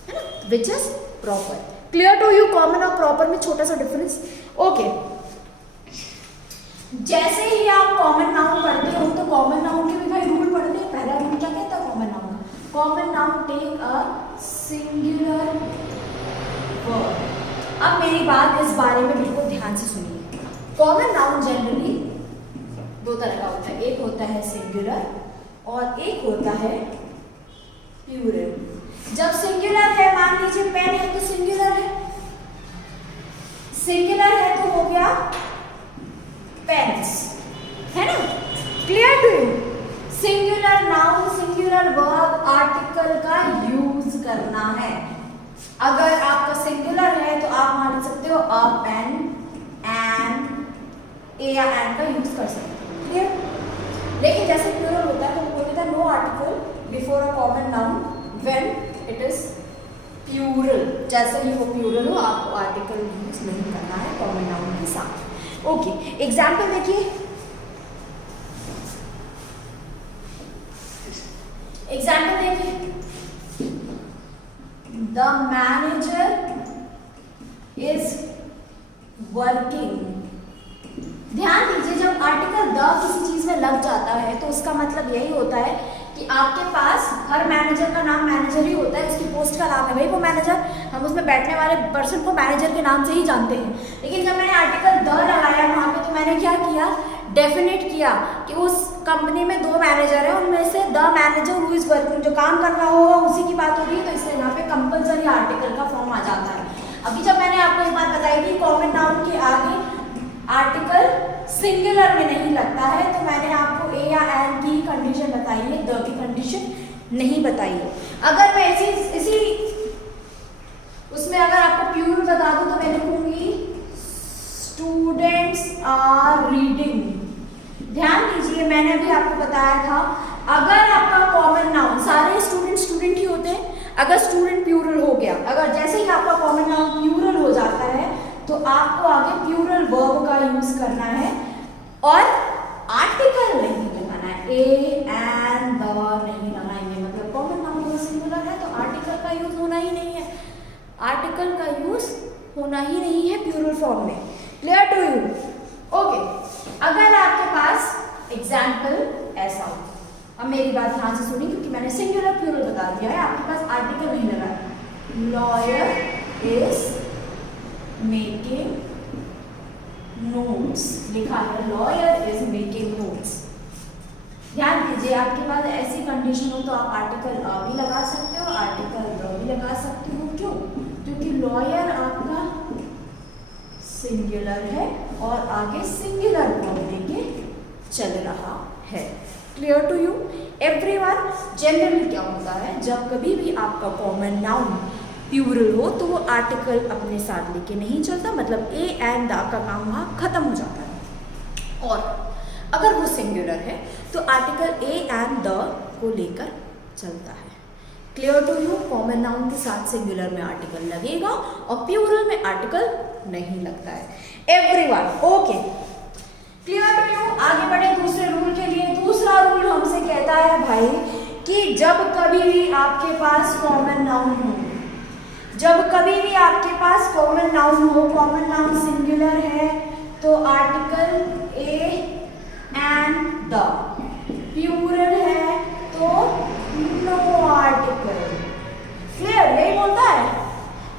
ना, which is proper. Clear to you? Common और प्रॉपर में छोटा सा डिफरेंस। ओके, जैसे ही आप कॉमन नाउन पढ़ते हो तो कॉमन नाउन के भी भाई रूल पढ़ते हैं। पहला रूल क्या कहता है कॉमन नाउन का? Common noun take a singular word. अब मेरी बात इस बारे में बिल्कुल ध्यान से सुनिए। कॉमन नाउन जनरली दो तरह का होता है, एक होता है सिंगुलर और एक होता है प्लूरल। जब सिंगुलर है, मान लीजिए पेन है तो सिंगुलर है तो हो गया पेन्स, है ना। Clear to you? Singular noun, singular verb, article का यूज करना है। अगर आपका सिंगुलर है तो आप मान सकते हो अ पेन, एन, ए या एन का यूज कर सकते हो। क्लियर? लेकिन जैसे प्लूरल होता है तो वो बोलता है no article before a common noun when it is plural. जैसे ही वो प्लूरल हो आपको आर्टिकल यूज नहीं करना है कॉमन नाउन के साथ। ओके, एग्जाम्पल देखिए। The manager is working. ध्यान दीजिए, जब आर्टिकल द किसी चीज में लग जाता है तो उसका मतलब यही होता है कि आपके पास हर मैनेजर का नाम मैनेजर ही होता है, उसकी पोस्ट का नाम है भाई वो मैनेजर, हम उसमें बैठने वाले पर्सन को मैनेजर के नाम से ही जानते हैं। लेकिन जब मैंने आर्टिकल द लगाया वहाँ पे तो मैंने क्या किया? डेफिनेट किया कि उस कंपनी में दो मैनेजर हैं, उनमें से the manager who is working, जो काम कर रहा होगा उसी की बात हो रही है, तो इसलिए यहाँ पे कंपल्सरी आर्टिकल का फॉर्म आ जाता है। अभी जब मैंने आपको एक बात बताई थी कॉमन नाउन के आगे आर्टिकल सिंगुलर में नहीं लगता है, तो मैंने आपको ए या एन की कंडीशन बताई है, द की कंडीशन नहीं बताई है। अगर मैं इसी उसमें अगर आपको प्लूरल बता दूं तो मैं लिखूंगी स्टूडेंट्स आर रीडिंग। ध्यान दीजिए, मैंने अभी आपको बताया था अगर आपका कॉमन नाउन, सारे स्टूडेंट ही होते हैं, अगर स्टूडेंट प्लूरल हो गया, अगर जैसे ही आपका कॉमन नाउन प्लूरल हो जाता है तो आपको आगे प्लूरल वर्ब का यूज करना है और आर्टिकल नहीं लगाना है, ए एंड द नहीं लगाएंगे। मतलब कॉमन नाउन सिंगुलर है तो आर्टिकल का यूज होना ही नहीं है, आर्टिकल का यूज होना ही नहीं है प्लूरल फॉर्म में। Clear to you? ओके, अगर आपके पास एग्जाम्पल ऐसा हो, अब मेरी बात ध्यान से सुनी क्योंकि मैंने सिंगुलर प्लूरल बता दिया है, आपके पास आर्टिकल नहीं लगा। लॉयर इज मेकिंग नोट्स लिखा है, लॉयर इज मेकिंग नोट्स। ध्यान दीजिए, आपके पास ऐसी कंडीशन हो तो आप आर्टिकल अ भी लगा सकते हो, आर्टिकल द भी लगा सकते हो। क्यों? क्योंकि लॉयर आपका सिंगुलर है और आगे सिंगुलर वर्ब चल रहा है। Clear to you everyone? Generally क्या होता है, जब कभी भी आपका कॉमन नाउन प्लूरल हो तो वो आर्टिकल अपने साथ लेके नहीं चलता, मतलब ए एंड द का काम वहाँ खत्म हो जाता है। और अगर वो सिंगुलर है तो आर्टिकल ए एंड द को लेकर चलता है। Clear to you? Common noun के साथ सिंगुलर में आर्टिकल लगेगा और प्लूरल में आर्टिकल नहीं लगता है। Everyone okay? Clear to you? आगे बढ़े दूसरे रूल के लिए। दूसरा रूल हमसे कहता है भाई कि जब कभी भी आपके पास कॉमन नाउन हो, जब कभी भी आपके पास कॉमन नाउन हो, कॉमन नाउन सिंगुलर है तो article a and the, plural है तो नो आर्टिकल। क्लियर? यही बोलता है।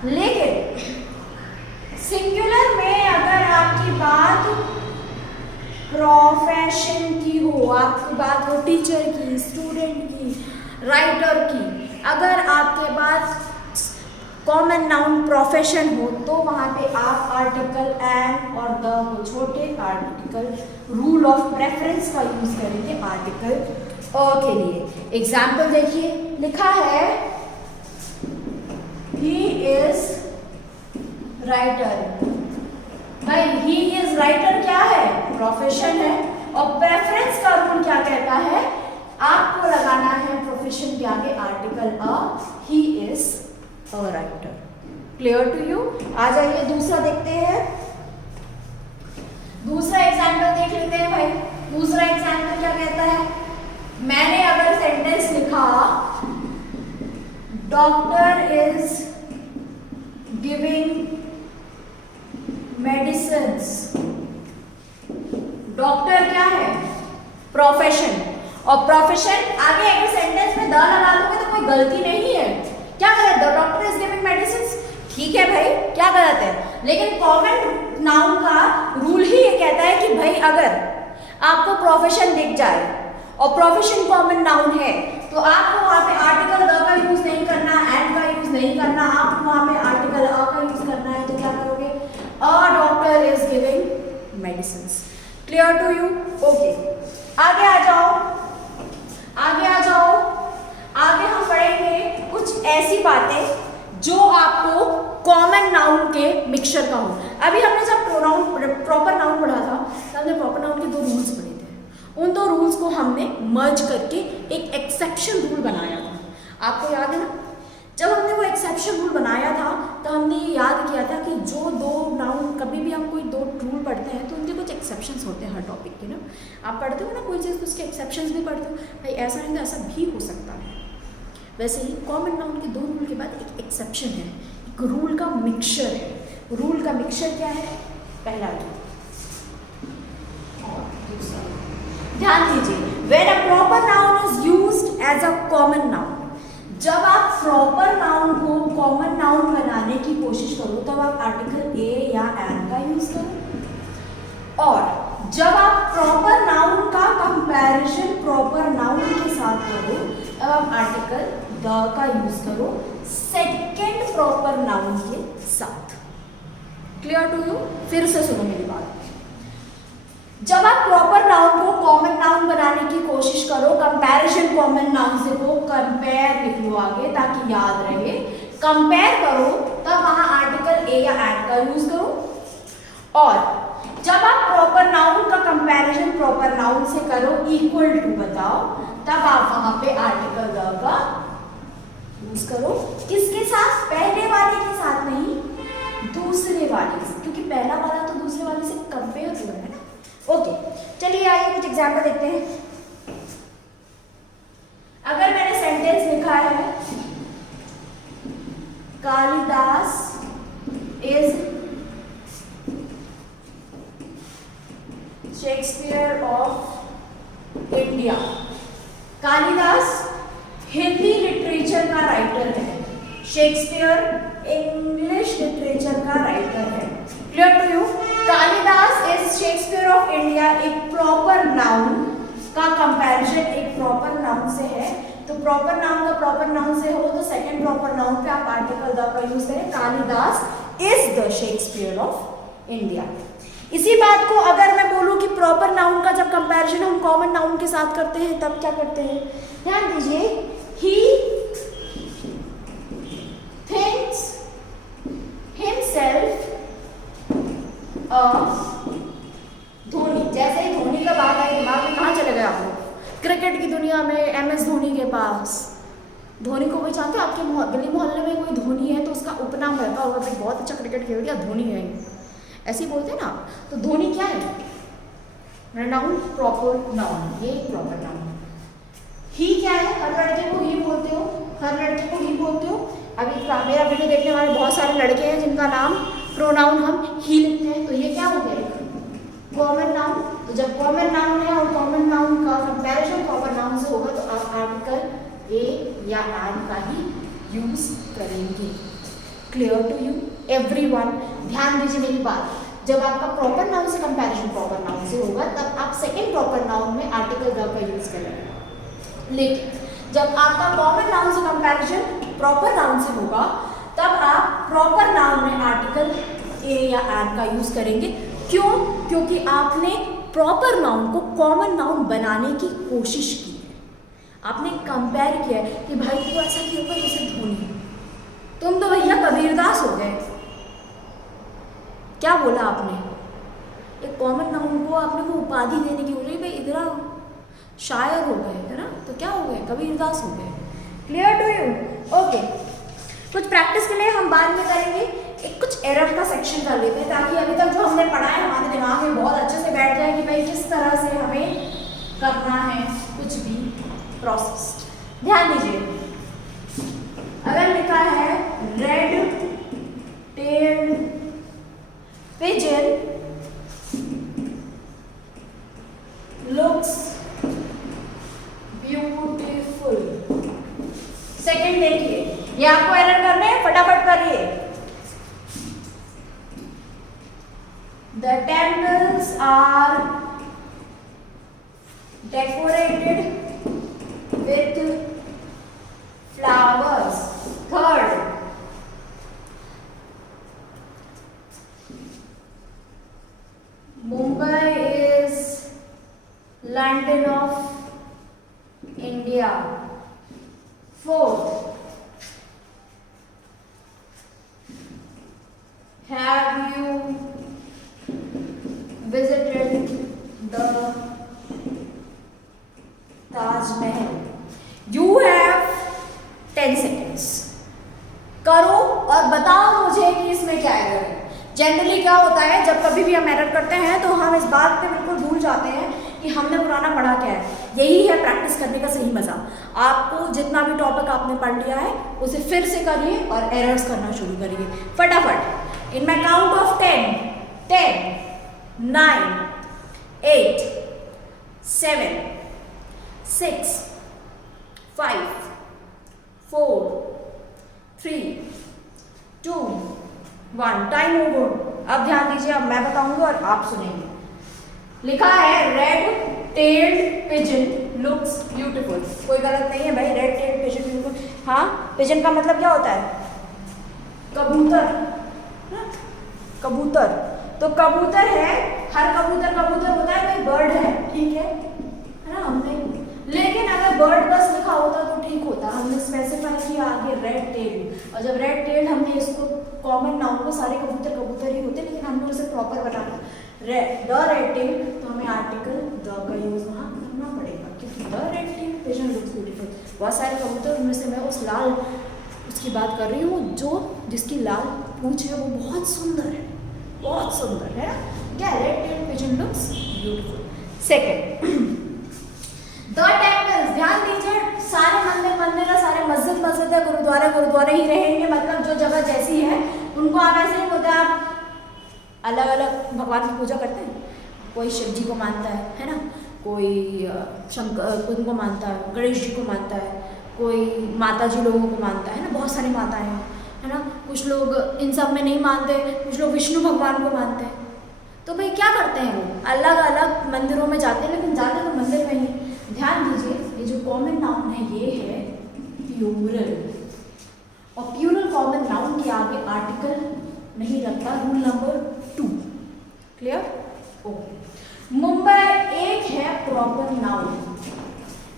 लेकिन सिंगुलर में अगर आपकी बात प्रोफेशन की हो, आपकी बात हो टीचर की, स्टूडेंट की, राइटर की, अगर आपके पास कॉमन नाउन प्रोफेशन हो तो वहाँ पे आप आर्टिकल एंड और द को छोटे आर्टिकल रूल ऑफ प्रेफरेंस का यूज करेंगे आर्टिकल अ के लिए। एग्जाम्पल देखिए, लिखा है ही इज राइटर। भाई ही इज राइटर क्या है? प्रोफेशन है। और प्रेफरेंस का रूल क्या कहता है? आपको लगाना है प्रोफेशन के आगे article a, he is a writer. Clear to you? आ जाइए दूसरा देखते हैं। दूसरा एग्जाम्पल देख लेते हैं भाई। दूसरा एग्जाम्पल क्या कहता है? मैंने अगर सेंटेंस लिखा doctor is giving medicines. Doctor क्या है? प्रोफेशन। और प्रोफेशन आगे अगर सेंटेंस में द लगा दोगे तो कोई गलती नहीं है। क्या गलत? The doctor is giving medicines, ठीक है भाई, क्या गलत है? लेकिन कॉमन नाउन का रूल ही ये कहता है कि भाई अगर आपको प्रोफेशन दिख जाए और प्रोफेशन कॉमन नाउन है तो आपको वहाँ पे आर्टिकल द का यूज नहीं करना, एंड का यूज नहीं करना, आपको वहाँ पे आर्टिकल अ का यूज करना है। तो क्या करोगे? A doctor is giving medicines. Clear to you? Okay, आगे आ जाओ, आगे आ जाओ। आगे हम पढ़ेंगे कुछ ऐसी बातें जो आपको कॉमन नाउन के मिक्सचर का हो। अभी हमने जब प्रॉपर नाउन पढ़ा था तो हमने प्रॉपर नाउन के 2 रूल्स पढ़े थे। उन 2 रूल्स को हमने मर्ज करके एक एक्सेप्शन रूल बनाया था। आपको याद है ना? जब हमने वो एक्सेप्शन रूल बनाया था तो हमने ये याद किया था कि जो 2 नाउन, कभी भी हम कोई 2 रूल पढ़ते हैं तो उनके कुछ एक्सेप्शंस होते हैं हर टॉपिक के ना। आप पढ़ते हो ना कोई चीज़ तो उसके एक्सेप्शंस भी पढ़ते हो। भाई ऐसा नहीं तो ऐसा भी हो सकता है। वैसे ही कॉमन नाउन के 2 रूल के बाद एक एक्सेप्शन है, एक रूल का मिक्सचर है। रूल का मिक्सचर क्या है? पहला रूल और दूसरा। ध्यान दीजिए, when a proper noun is used as a common noun, जब आप प्रॉपर नाउन को कॉमन नाउन बनाने की कोशिश करो तब आप आर्टिकल ए या एन का यूज करो। और जब आप प्रॉपर नाउन का कंपैरिजन प्रॉपर नाउन के साथ करो तब आप आर्टिकल द का यूज करो सेकेंड प्रॉपर नाउन के साथ। Clear to you? फिर से सुनो मेरी बात। जब आप प्रॉपर नाउन को कॉमन नाउन बनाने की कोशिश करो, कंपैरिजन कॉमन नाउन से को कंपेयर लिख लो आगे ताकि याद रहे, कंपेयर करो तब वहां आर्टिकल ए या एट का यूज करो। और जब आप प्रॉपर नाउन का कंपैरिजन प्रॉपर नाउन से करो इक्वल टू बताओ तब आप वहां पे आर्टिकल द का यूज करो। किसके साथ? पहले वाले के साथ नहीं, दूसरे वाले से, क्योंकि पहला वाला तो दूसरे वाले से कंपेयर हो रहा है ना। ओके, चलिए आइए कुछ एग्जाम्पल देखते हैं। अगर मैंने सेंटेंस लिखा है Kalidas is Shakespeare of India. Kalidas Hindi literature का राइटर है, शेक्सपियर इंग्लिश लिटरेचर का राइटर है। Clear to you? Kalidas is Shakespeare of India एक प्रॉपर नाउन का कंपैरिजन एक प्रॉपर नाउन से है, तो प्रॉपर नाउन का प्रॉपर नाउन से हो तो सेकंड प्रॉपर नाउन पे आप आर्टिकल द का यूज करें। Kalidas is the Shakespeare of India. इसी बात को अगर मैं बोलूं कि प्रॉपर नाउन का जब कंपैरिजन हम कॉमन नाउन के साथ करते हैं तब क्या करते हैं, ध्यान दीजिए, he thinks himself a Dhoni. जैसे ही धोनी का बात आई दिमाग में कहाँ चले गए आप लोग, क्रिकेट की दुनिया में MS धोनी के पास। धोनी को कोई जानते हो, आपके गली मोहल्ले में कोई धोनी है तो उसका उपनाम रहता होगा, भाई बहुत अच्छा क्रिकेट खेल दिया धोनी है, ऐसे ही बोलते हैं ना। तो धोनी क्या है, नाउन, प्रॉपर नाउन, ये प्रॉपर नाउन। ही क्या है, हर लड़के को ही बोलते हो, हर लड़के को ही बोलते हो। अभी मेरा वीडियो देखने वाले बहुत सारे लड़के हैं जिनका नाम प्रोनाउन हम ही लिखते हैं, तो ये क्या हो गया, कॉमन नाउन। तो जब कॉमन नाउन है और कॉमन नाउन का कंपैरिजन प्रॉपर नाउन से होगा तो आप आर्टिकल ए या एन का ही यूज करेंगे। Clear to you everyone? ध्यान दीजिए मेरी बात, जब आपका प्रॉपर नाउन से कंपैरिजन प्रॉपर नाउन से होगा तब आप सेकंड प्रॉपर नाउन में आर्टिकल द का यूज करेंगे। लेकिन जब आपका कॉमन नाउन से कंपैरिजन प्रॉपर नाउन से होगा तब आप प्रॉपर नाउन में आर्टिकल ए या एन का यूज करेंगे। क्यों? क्योंकि आपने प्रॉपर नाउन को कॉमन नाउन बनाने की कोशिश की है, आपने कंपेयर किया है कि भाई तू ऐसा क्यों कर जैसे धोनी, तुम तो भैया कबीरदास हो गए। क्या बोला आपने, एक कॉमन नाउन को आपने वो उपाधि देने की बोली, भाई इधर शायर हो गए, है ना, तो क्या हो गए, कबीरदास हो गए। Clear to you? ओके, कुछ प्रैक्टिस के लिए हम बाद में करेंगे, एक कुछ एरर का सेक्शन कर लेते हैं ताकि अभी तक जो हमने पढ़ा है हमारे दिमाग में बहुत अच्छे से बैठ जाए कि भाई किस तरह से हमें करना है कुछ भी प्रोसेस। ध्यान दीजिए, अगर लिखा है red tailed pigeon looks beautiful, second देखिए, ये आपको एरर करने हैं, फटाफट करिए। The temples are decorated with flowers. Third, Mumbai is London of India. Fourth, have you visited the Taj Mahal? You have 10 seconds. करो और बताओ मुझे कि इसमें क्या एरर है। जनरली क्या होता है, जब कभी भी हम एरर करते हैं तो हम इस बात पे बिल्कुल भूल जाते हैं कि हमने पुराना पढ़ा क्या है। यही है प्रैक्टिस करने का सही मजा। आपको जितना भी टॉपिक आपने पढ़ लिया है उसे फिर से करिए और एरर्स करना शुरू करिए फटाफट। इन माई काउंट ऑफ 10, 10, 9, 8, 7, 6, 5, 4, 3, 2, 1, टाइम ओवर। अब ध्यान दीजिए, अब मैं बताऊंगी और आप सुनेंगे। लिखा है red tailed pigeon looks beautiful, कोई गलत नहीं है भाई, रेड टेल्ड पिजन ब्यूटीफुल। हाँ, पिजन का मतलब क्या होता है, कबूतर, कबूतर। तो कबूतर है, हर कबूतर कबूतर होता है, कोई बर्ड है, ठीक है ना हमने। लेकिन अगर बर्ड बस लिखा होता तो ठीक होता, हमने स्पेसिफाई किया आगे रेड टेल्ड, और जब रेड टेल्ड हमने इसको कॉमन नाउन को सारे कबूतर कबूतर ही होते, लेकिन हमने उसे प्रॉपर बनाया द रेड टेल्ड, तो हमें आर्टिकल द का यूज वहाँ करना पड़ेगा क्योंकि the red tailed pigeon looks beautiful. बहुत सारे कबूतर, उनमें से मैं उस लाल उसकी बात कर रही हूँ जो जिसकी लाल पूंछ है वो बहुत सुंदर है, बहुत सुंदर है ना। क्या red tailed pigeon looks beautiful. Second, the temples, ध्यान दीजिए, सारे मंदिर मंदिर है, सारे मस्जिद मस्जिद है, गुरुद्वारे गुरुद्वारे ही रहेंगे, मतलब जो जगह जैसी है उनको आप ऐसे नहीं बोलते, आप अलग अलग भगवान की पूजा करते हैं। कोई शिव जी को मानता है ना, कोई शंकर उनको मानता है, गणेश जी को मानता है, कोई माता जी लोगों को मानता है ना, बहुत सारी माताएं हैं, है ना। कुछ लोग इन सब में नहीं मानते, कुछ लोग विष्णु भगवान को मानते हैं। तो भाई क्या करते हैं, वो अलग अलग मंदिरों में जाते हैं, लेकिन जाते तो मंदिर में ही। ध्यान दीजिए, ये जो कॉमन नाउन है ये है प्लूरल, और प्लूरल कॉमन नाउन के आगे आर्टिकल नहीं लगता, rule number 2। Clear? Okay, Mumbai एक है proper noun,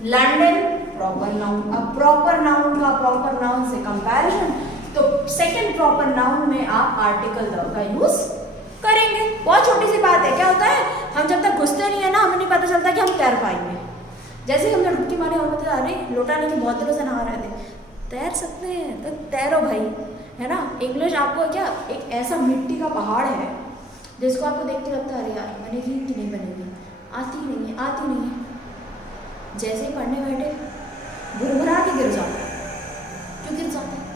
London proper noun. अब प्रॉपर नाउन का प्रॉपर नाउन से कंपैरिजन, तो सेकंड प्रॉपर नाउन में आप आर्टिकल द का यूज करेंगे। बहुत छोटी सी बात है, क्या होता है हम जब तक घुसते नहीं है ना, हमें नहीं पता चलता कि हम तैर पाएंगे। जैसे ही हमने डुबकी मारी, हम बता अरे लोटा लेके बहुत दिनों से नहा रहे थे, तैर सकते हैं तो तैरो भाई, है ना। इंग्लिश आपको क्या एक ऐसा मिट्टी का पहाड़ है जिसको आपको देख के लगता है अरे यार बनेगी कि नहीं बनेगी, आती नहीं है, आती नहीं है। जैसे ही पढ़ने बैठे भुरभुरा के गिर जाते हैं। क्यों गिर जाते हैं?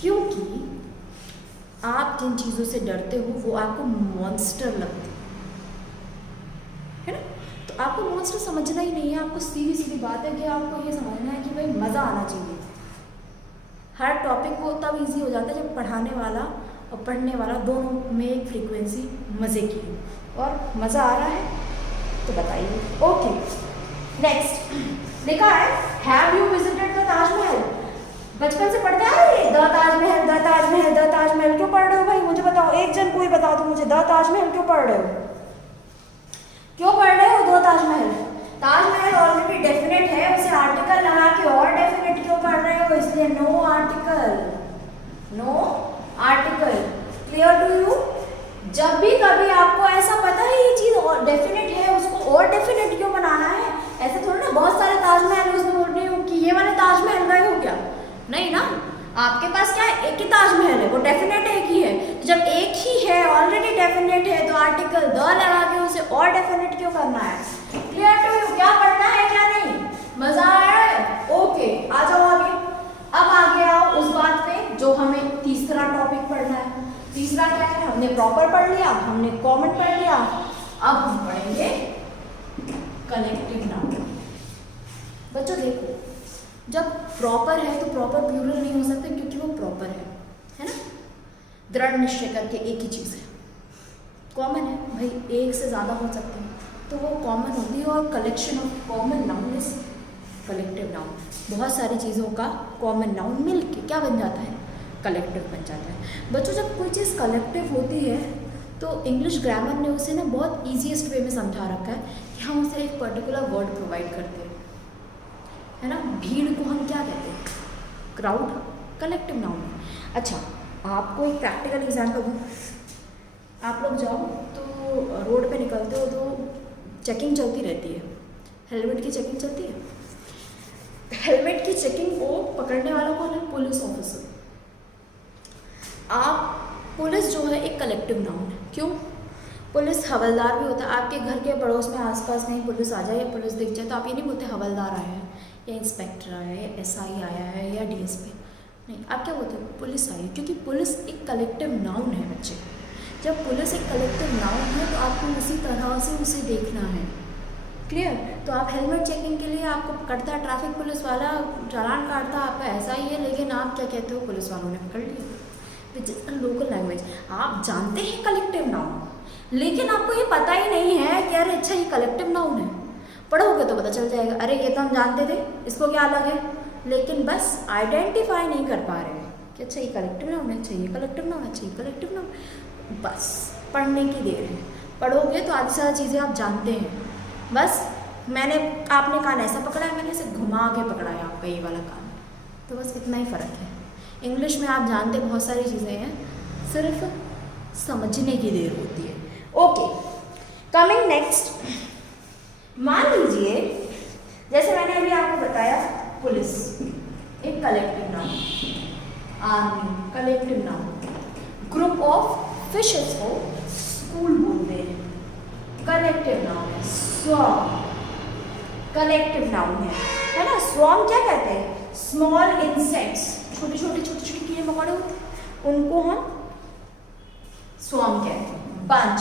क्योंकि आप जिन चीज़ों से डरते हो वो आपको मॉन्स्टर लगते है ना। तो आपको मॉन्स्टर समझना ही नहीं है, आपको सीधी सीधी बात है कि आपको ये समझना है कि भाई मज़ा आना चाहिए। हर टॉपिक को तब इजी हो जाता है जब पढ़ाने वाला और पढ़ने वाला दोनों में एक फ्रीक्वेंसी मज़े की हो। और मज़ा आ रहा है तो बताइए। ओके, नेक्स्ट लिखा है have you visited the Taj Mahal. बचपन से पढ़ते आ रहे हैं the Taj Mahal, the Taj Mahal, the Taj Mahal. क्यों पढ़ रहे हो भाई, मुझे बताओ, एक जन कोई बता दो मुझे, द ताजमहल क्यों पढ़ रहे हो? क्यों पढ़ रहे हो the Taj Mahal? Taj Mahal already definite है, उसे आर्टिकल लगा के और डेफिनेट क्यों पढ़ रहे हो? इसलिए no article, no article. Clear to you? जब भी कभी आपको ऐसा पता है ये चीज और डेफिनेट है, उसको और डेफिनेट क्यों बनाना है? ऐसे थोड़ा ना बहुत सारे ताजमहल उसमें बोल रही हूँ कि ये वाले ताजमहल गए हो क्या? नहीं ना, आपके पास क्या है, एक ही ताजमहल है, वो डेफिनेट एक ही है। तो जब एक ही है, ऑलरेडी डेफिनेट है, तो आर्टिकल द लगा के उसे और डेफिनेट क्यों करना है? Clear to you? क्या पढ़ना है क्या नहीं? मजा आ रहा है? ओके, आ जाओ आगे। अब आगे आओ उस बात पे जो हमें तीसरा टॉपिक पढ़ना है। तीसरा क्या है? हमने प्रॉपर पढ़ लिया, हमने कॉमन पढ़ लिया, अब हम पढ़ेंगे कलेक्टिव नाउन। बच्चों देखो, जब प्रॉपर है तो प्रॉपर प्लूरल नहीं हो सकते क्योंकि वो प्रॉपर है ना। दृढ़ निश्चय करके एक ही चीज़ है। कॉमन है भाई, एक से ज़्यादा हो सकते हैं तो वो कॉमन होती है, और collection of common noun is collective noun. बहुत सारी चीज़ों का कॉमन नाउन मिल के क्या बन जाता है? कलेक्टिव बन जाता है। बच्चों जब कोई चीज़ कलेक्टिव होती है तो इंग्लिश ग्रामर ने उसे ना बहुत ईजीएस्ट वे में समझा रखा है कि हम उसे एक पर्टिकुलर वर्ड प्रोवाइड करते हैं, है ना। भीड़ को हम क्या कहते हैं? Crowd, collective noun. अच्छा, आपको एक प्रैक्टिकल एग्जांपल दूँ। आप लोग जाओ तो रोड पे निकलते हो तो चेकिंग चलती रहती है, हेलमेट की चेकिंग चलती है। हेलमेट की चेकिंग को पकड़ने वाला कौन है? Police officer. आप पुलिस जो है एक कलेक्टिव नाउन है। क्यों? पुलिस हवलदार भी होता है। आपके घर के पड़ोस में आसपास कहीं पुलिस आ जाए या पुलिस दिख जाए तो आप ये नहीं बोलते हवलदार आया है या इंस्पेक्टर आया है या एसआई आया है या डीएसपी, नहीं, आप क्या बोलते हो? पुलिस आई है, क्योंकि पुलिस एक कलेक्टिव नाउन है बच्चे। जब पुलिस एक कलेक्टिव नाउन है तो आपको उसी तरह से उसे देखना है। क्लियर? तो आप हेलमेट चेकिंग के लिए आपको पकड़ता है ट्रैफिक पुलिस वाला, चालान काटता आपका ऐसा ही है, लेकिन आप क्या कहते हो? पुलिस वालों ने पकड़ लिया। लोकल लैंग्वेज आप जानते हैं कलेक्टिव नाउन, लेकिन आपको ये पता ही नहीं है कि अरे अच्छा ये कलेक्टिव नाउन है। पढ़ोगे तो पता चल जाएगा, अरे ये तो हम जानते थे, इसको क्या अलग है, लेकिन बस आइडेंटिफाई नहीं कर पा रहे हैं कि अच्छा ये कलेक्टिव नाउन है, अच्छा ये कलेक्टिव नाउन है, अच्छा ये कलेक्टिव नाउन। बस पढ़ने की देर है, पढ़ोगे तो आधी सारी चीज़ें आप जानते हैं। बस आपने कान ऐसा पकड़ा है, मैंने इसे घुमा के पकड़ा है आपका ये वाला कान, तो बस इतना ही फ़र्क है। इंग्लिश में आप जानते बहुत सारी चीज़ें हैं, सिर्फ समझने की देर होती है। ओके, कमिंग नेक्स्ट, मान लीजिए जैसे मैंने अभी आपको बताया पुलिस एक collective noun, army collective noun, group of fishes को स्कूल बोलते हैं, कलेक्टिव नाउन है। स्वॉर्म कलेक्टिव नाउन है ना। स्वॉर्म क्या कहते हैं? स्मॉल इंसेक्ट्स, छोटे छोटे कीड़े मकोड़े होते हैं, उनको हम स्वॉर्म कहते हैं। बंच,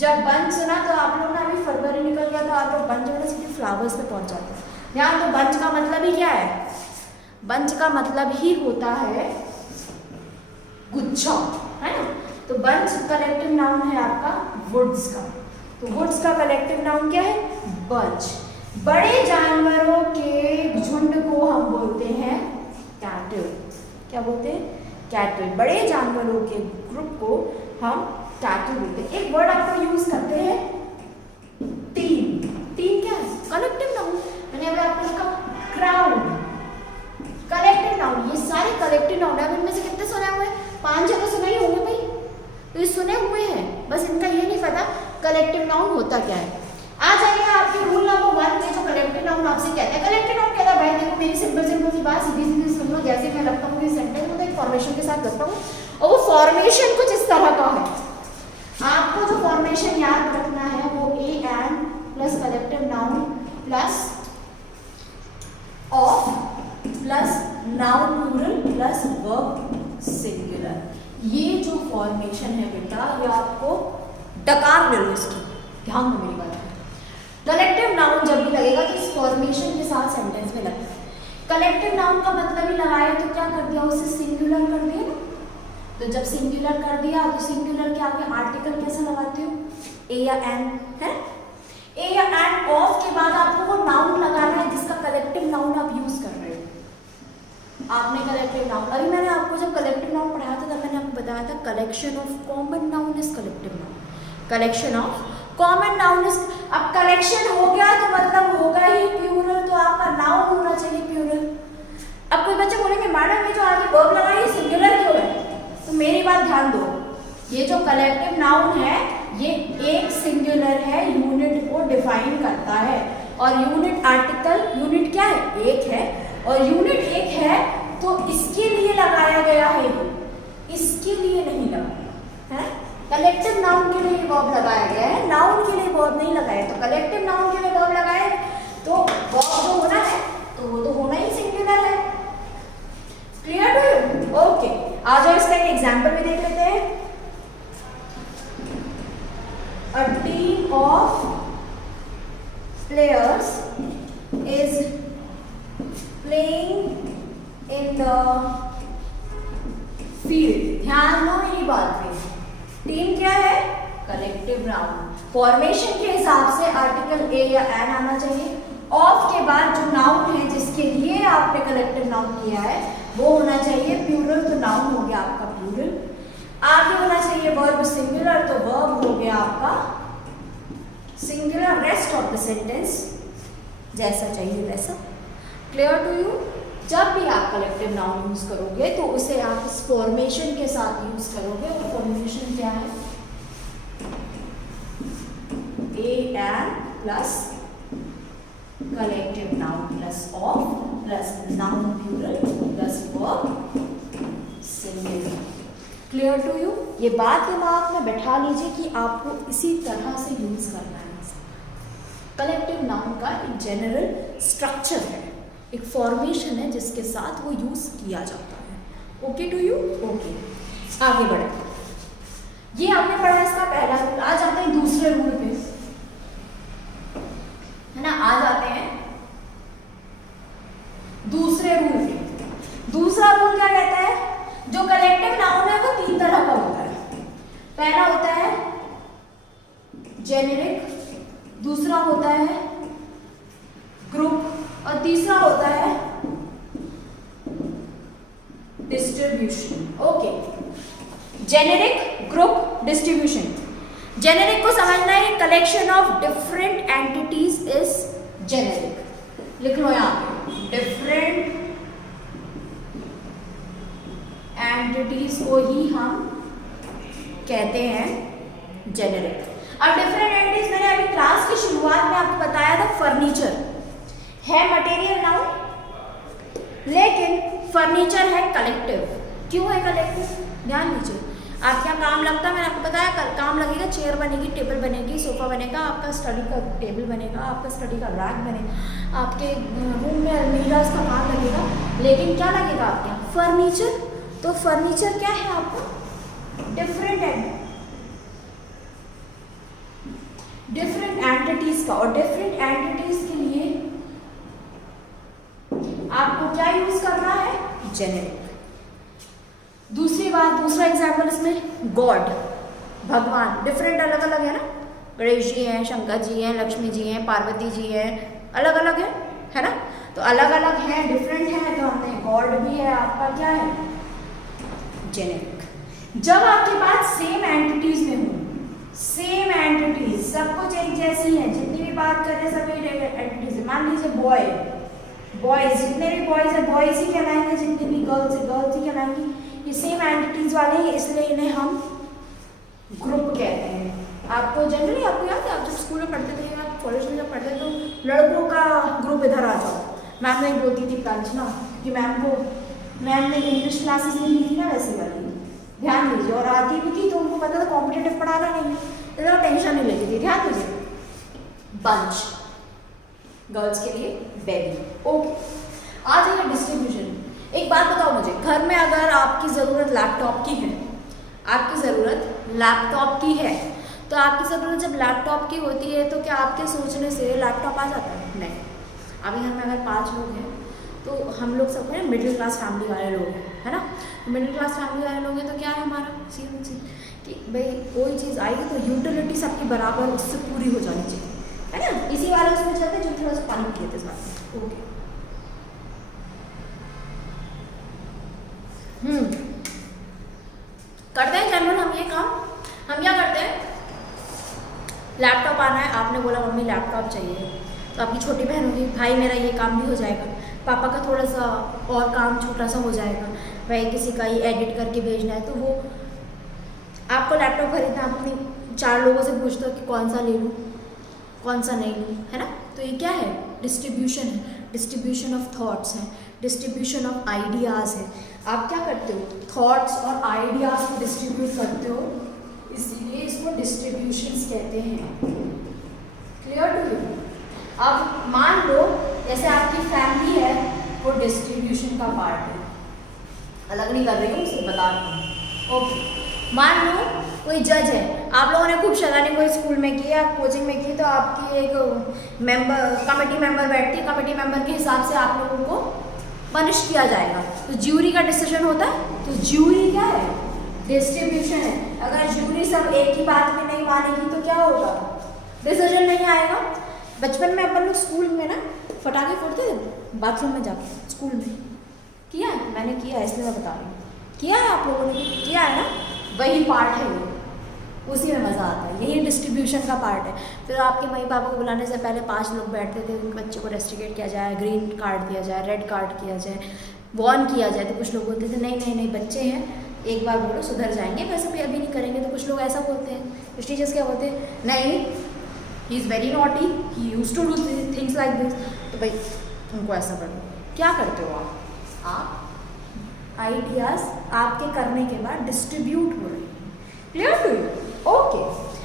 जब बंच सुना तो आप लोग ना अभी फरवरी निकल गया तो आप लोग बंच वाले सीधे फ्लावर्स पे पहुंच जाते हैं। यहाँ तो बंच का मतलब ही क्या है? बंच का मतलब ही होता है गुच्छा, है ना। तो बंच कलेक्टिव नाउन है आपका वुड्स का, तो वुड्स का कलेक्टिव नाउन क्या है? बंच। बड़े जानवरों के झुंड को हम बोलते हैं कैटल। क्या बोलते हैं? कैटल। बड़े जानवरों के ग्रुप को हम कैटल बोलते हैं। एक वर्ड आपको यूज करते हैं टीम। टीम क्या है? Collective noun. मैंने अभी आपको लिखा क्राउड, कलेक्टिव नाउन। ये सारे कलेक्टिव नाउन है। इनमें से कितने सुने हुए हैं? 5 जगह सुने ही होंगे भाई, तो ये सुने हुए हैं, बस इनका ये नहीं पता कलेक्टिव नाउन होता क्या है। आ जाइए आपके रूल नंबर 1 में, जो कलेक्टिव नाउन आपसे कहते हैं। कलेक्टिव नाउन कहता है भाई देखो मेरी सिंपल सी बात सीधी सीधी सुन लो। जैसे मैं लगता हूँ सेंटेंस में तो एक फॉर्मेशन के साथ लगता हूँ, और वो फॉर्मेशन कुछ इस तरह का है। आपको जो फॉर्मेशन याद रखना है वो a and plus collective noun plus of plus noun plural plus verb singular. ये जो फॉर्मेशन है बेटा, ये आपको डकार ले लो इसकी, ध्यान दो मेरी बात है। कलेक्टिव नाउन जब भी लगेगा तो इस फॉर्मेशन के साथ सेंटेंस में लगता है। कलेक्टिव नाउन का मतलब ही लगाए तो क्या कर दिया, उसे सिंगुलर कर दिया ना। तो जब सिंगुलर कर दिया तो सिंगुलर के आगे आर्टिकल कैसा लगाते हो? ए या एन है। ए या एन ऑफ के बाद आपको वो नाउन लगाना है जिसका कलेक्टिव नाउन आप यूज कर रहे हो। आपने कलेक्टिव नाउन, अभी मैंने आपको जब कलेक्टिव नाउन पढ़ाया था तब मैंने आपको बताया था collection of common noun is collective noun. Collection of common noun is, अब कलेक्शन हो गया तो मतलब होगा ही प्लूरल, तो आपका नाउन होना चाहिए प्लूरल। अब कोई बच्चे बोलेंगे मैडम ये जो आगे वर्ब लगा है सिंगुलर क्यों है? तो मेरी बात ध्यान दो, ये जो कलेक्टिव नाउन है ये एक सिंगुलर है, यूनिट को डिफाइन करता है। और यूनिट आर्टिकल, यूनिट क्या है? एक है, और यूनिट एक है तो इसके लिए लगाया गया है, इसके लिए नहीं लगाया है। कलेक्टिव नाउन के लिए वर्ब लगाया गया है, नाउन के लिए वर्ब नहीं लगाया। तो कलेक्टिव नाउन के लिए वर्ब लगाए तो वर्ब जो होना है तो वो तो होना ही सिंगुलर है। Clear to you? ओके, आ जाओ इसका एक एग्जांपल भी देख लेते हैं। A team of players is playing in the field. ध्यान दो मेरी बात पे, टीम क्या है? Collective noun. फॉर्मेशन के हिसाब से आर्टिकल ए या एन आना चाहिए। ऑफ के बाद जो नाउन है जिसके लिए आपने कलेक्टिव नाउन किया है वो होना चाहिए प्लूरल, तो नाउन हो गया आपका प्लूरल। आगे होना चाहिए वर्ब सिंगुलर, तो वर्ब हो गया आपका singular. Rest of the sentence जैसा चाहिए वैसा। Clear to you? जब भी आप कलेक्टिव नाउन यूज करोगे तो उसे आप इस फॉर्मेशन के साथ यूज करोगे। और फॉर्मेशन क्या है? An plus collective noun plus of plus noun plural plus verb singular. Clear to you? ये बात दिमाग में बैठा लीजिए कि आपको इसी तरह से यूज करना है। कलेक्टिव नाउन का एक जनरल स्ट्रक्चर है, एक फॉर्मेशन है जिसके साथ वो यूज किया जाता है। Okay to you? ओके, आगे बढ़े। ये हमने पढ़ा इसका पहला रूल। आ जाते हैं दूसरे रूल पे, है ना। आ जाते हैं दूसरे रूल पे। दूसरा रूल क्या कहता है? जो कलेक्टिव नाउन है वो 3 तरह का होता है। पहला होता है जेनेरिक, दूसरा होता है ग्रुप, और तीसरा होता है distribution. Okay, generic, group, distribution. Generic को समझना है, collection of different entities is generic. लिख लो यहां पे, डिफरेंट एंटिटीज को ही हम कहते हैं जेनेरिक। अब डिफरेंट एंटिटीज, मैंने अभी क्लास की शुरुआत में आपको बताया था फर्नीचर है मटेरियल नाउन, लेकिन फर्नीचर है कलेक्टिव। क्यों है कलेक्टिव? ध्यान दीजिए, आपके यहाँ काम लगता है, मैंने आपको बताया काम लगेगा, चेयर बनेगी, टेबल बनेगी, सोफा बनेगा, आपका स्टडी का टेबल बनेगा, आपका स्टडी का रैक बनेगा, आपके रूम में अलमीराज का काम लगेगा, लेकिन क्या लगेगा आपके यहाँ? फर्नीचर। तो फर्नीचर क्या है आपका? डिफरेंट एंटिटीज का। और डिफरेंट एंटिटीज के लिए आपको क्या यूज करना है? जेनेरिक। दूसरी बात, दूसरा एग्जाम्पल इसमें गॉड, भगवान। डिफरेंट अलग अलग है ना, गणेश जी हैं, शंकर जी हैं, लक्ष्मी जी हैं, पार्वती जी हैं, अलग अलग है ना। तो अलग अलग हैं, डिफरेंट है, तो हमने गॉड भी है आपका क्या है? जेनेरिक। जब आपके पास सेम एंटिटीज में हो, सेम एंटिटीज सब कुछ एक जैसी है, जितनी भी बात कर रहे हैं सभी एंटिटीज है। मान लीजिए बॉय, बॉयज, जितने भी बॉयज है बॉयज ही कहलाएंगे, जितनी भी गर्ल्स है गर्ल्स ही कहलाएंगी। ये सेम एंटिटीज वाले हैं, इसलिए इन्हें हम ग्रुप कहते हैं। आपको जनरली आपको याद है, आप जब स्कूल में पढ़ते थे या कॉलेज में जब पढ़ते थे तो लड़कों का ग्रुप इधर आ जाओ, मैम नहीं बोलती थी प्रांजना कि मैम ने इंग्लिश क्लासेस नहीं ली थी ना वैसे वाली, ध्यान दीजिए। और आती भी थी तो उनको पता था कॉम्पिटेटिव पढ़ाना नहीं है, तो टेंशन नहीं लेती थी, ध्यान दीजिए। बंच गर्ल्स के लिए बेबी। ओके, आ जाइए डिस्ट्रीब्यूशन। एक बात बताओ मुझे, घर में अगर आपकी ज़रूरत लैपटॉप की है, आपकी ज़रूरत लैपटॉप की है, तो आपकी ज़रूरत जब लैपटॉप की होती है तो क्या आपके सोचने से लैपटॉप आ जाता है? नहीं। अभी घर में अगर 5 लोग हैं तो हम लोग सब हैं मिडिल क्लास फैमिली वाले लोग हैं, है ना। तो मिडिल क्लास फैमिली वाले लोग हैं तो क्या है हमारा सी कि भाई कोई चीज़ आएगी तो यूटिलिटी सबकी बराबर उससे पूरी हो जानी चाहिए, है ना। इसी वाले उसमें चलते जो थोड़ा सा पानी पी लेते साथ में। ओके, करते हैं जनरल हम ये काम। हम क्या करते हैं, लैपटॉप आना है, आपने बोला मम्मी लैपटॉप चाहिए, तो आपकी छोटी बहन होगी, भाई मेरा ये काम भी हो जाएगा, पापा का थोड़ा सा और काम छोटा सा हो जाएगा, भाई किसी का ही एडिट करके भेजना है, तो वो आपको लैपटॉप खरीदना, आप अपनी 4 लोगों से पूछते हो कि कौन सा ले लूँ कौन सा नहीं लूँ, है ना। तो ये क्या है, डिस्ट्रीब्यूशन है, डिस्ट्रीब्यूशन ऑफ थॉट्स है, डिस्ट्रीब्यूशन ऑफ आइडियाज़ है। आप क्या करते हो, थॉट्स और आइडियाज़ को डिस्ट्रीब्यूट करते हो, इसीलिए इसको डिस्ट्रीब्यूशंस कहते हैं। Clear to you. अब मान लो जैसे आपकी फैमिली है, वो डिस्ट्रीब्यूशन का पार्ट है, अलग नहीं कर रही हूँ, उसे बता रही हूँ। ओके, मान लो कोई जज है, आप लोगों ने खूब शैतानी कोई स्कूल में की या कोचिंग में की, तो आपकी एक कमेटी मेंबर बैठती है, कमेटी मेंबर के हिसाब से आप लोगों को पनिश किया जाएगा, तो ज्यूरी का डिसीजन होता है। तो ज्यूरी क्या है, डिस्ट्रीब्यूशन है। अगर ज्यूरी सब एक ही बात में नहीं मानेगी तो क्या होगा, डिसीजन नहीं आएगा। बचपन में अपन लोग स्कूल में ना पटाखे फोड़ते थे बाथरूम में जाके, स्कूल में किया है, मैंने किया है इसलिए मैं बता रही हूँ, किया है आप लोगों ने, किया है ना, वही पार्ट है वो, उसी में मज़ा आता है, यही डिस्ट्रीब्यूशन का पार्ट है। फिर आपके मम्मी पापा को बुलाने से पहले 5 लोग बैठते थे, उनके बच्चे को रेस्ट्रिकेट किया जाए, ग्रीन कार्ड दिया जाए, रेड कार्ड किया जाए, वार्न किया जाए, तो कुछ लोग बोलते थे नहीं नहीं नहीं बच्चे हैं, एक बार बोलो सुधर जाएंगे, वैसे भी अभी नहीं करेंगे। तो कुछ लोग ऐसा बोलते हैं, कुछ टीचर्स क्या बोलते हैं, नहीं he is very naughty, he use to do things like this, तो भाई उनको ऐसा करो। क्या करते हो आप आइडियाज़ आपके करने के बाद डिस्ट्रीब्यूट हो रहे हैं। Clear to you. ओके,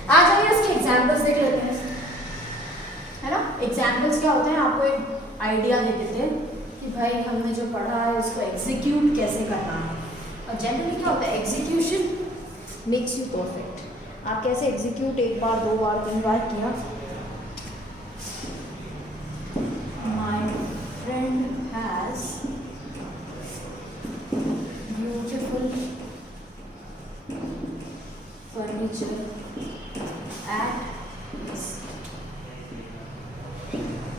आ जाइए इसके एग्जाम्पल्स देख लेते हैं, है ना। एग्जाम्पल्स क्या होते हैं, आपको एक आइडिया दे देते हैं कि भाई हमने जो पढ़ा है उसको एग्जीक्यूट कैसे करना है। और जनरली क्या होता है, एग्जीक्यूशन मेक्स यू परफेक्ट। आप कैसे एग्जीक्यूट 1 बार 2 बार 3 बार किया। My friend has beautiful furniture at his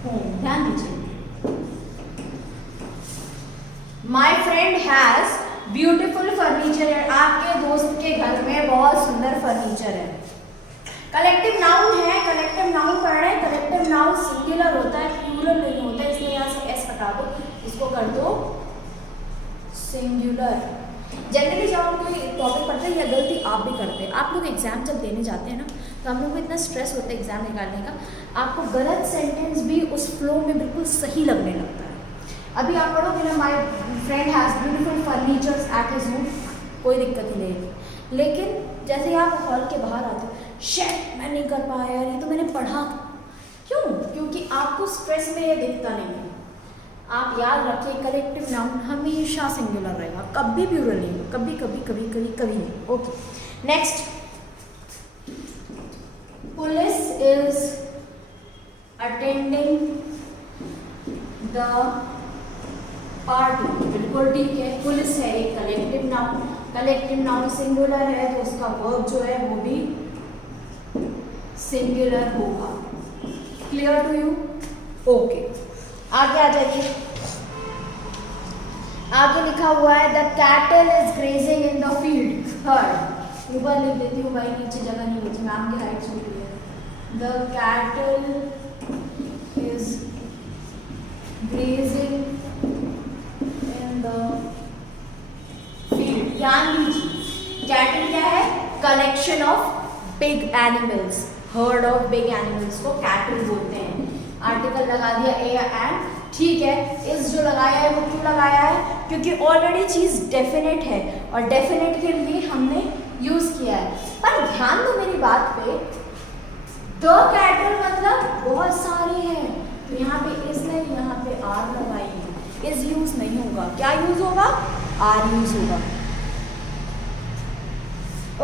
home। ध्यान दीजिए, my friend has beautiful furniture है, आपके दोस्त के घर में बहुत सुंदर फर्नीचर है। कलेक्टिव नाउन है, कलेक्टिव नाउन पढ़ रहे हैं, कलेक्टिव नाउन सिंगुलर होता है, प्लूरल नहीं होता है, इसलिए यहाँ से एस हटा दो, इसको कर दो सिंगुलर। जनरली जब हम कोई टॉपिक पढ़ते हैं या गलती आप भी करते हैं, आप लोग एग्जाम जब देने जाते हैं ना, तो हम लोग को इतना स्ट्रेस होता है एग्जाम निकालने का, आपको गलत सेंटेंस भी उस फ्लो में बिल्कुल सही लगने लगता है। अभी आप पढ़ोगे ना, my friend has beautiful furnitures at his home, कोई दिक्कत नहीं रहेगी। लेकिन जैसे ही आप हॉल के बाहर आते हो, शिट मैं नहीं कर पाया यार, ये तो मैंने पढ़ा था। क्यों? क्योंकि आपको स्ट्रेस में ये दिखता नहीं है। आप याद रखिए, कलेक्टिव नाउन हमेशा सिंगुलर रहेगा, कभी प्लूरल नहीं होगा, कभी कभी कभी कभी कभी नहीं। Okay, next, police is attending the party. बिल्कुल ठीक है, पुलिस है एक collective noun, collective noun singular है तो उसका वर्ब जो है वो भी सिंगुलर होगा। Clear to you. ओके, आगे आ जाइए। आगे लिखा हुआ है the cattle is grazing in the field, heard, ऊपर लिख देती हूँ भाई, नीचे जगह नहीं बची, मैम की हाइट छोटी है। The cattle is grazing in the field. ध्यान दीजिए, कैटल क्या है? Collection of big animals, heard of big animals को कैटल बोलते हैं। आर्टिकल लगा दिया ए एंड, ठीक है। इस जो लगाया है वो क्यों लगाया है? क्योंकि ऑलरेडी चीज़ डेफिनेट है और डेफिनेट के लिए हमने यूज़ किया है। पर ध्यान दो मेरी बात पे, द कैटल मतलब बहुत सारे हैं, तो यहाँ पे इस नहीं, यहाँ पे आर लगाई है, इस यूज़ नहीं होगा। क्या यूज़ होगा? आर यूज़ होगा।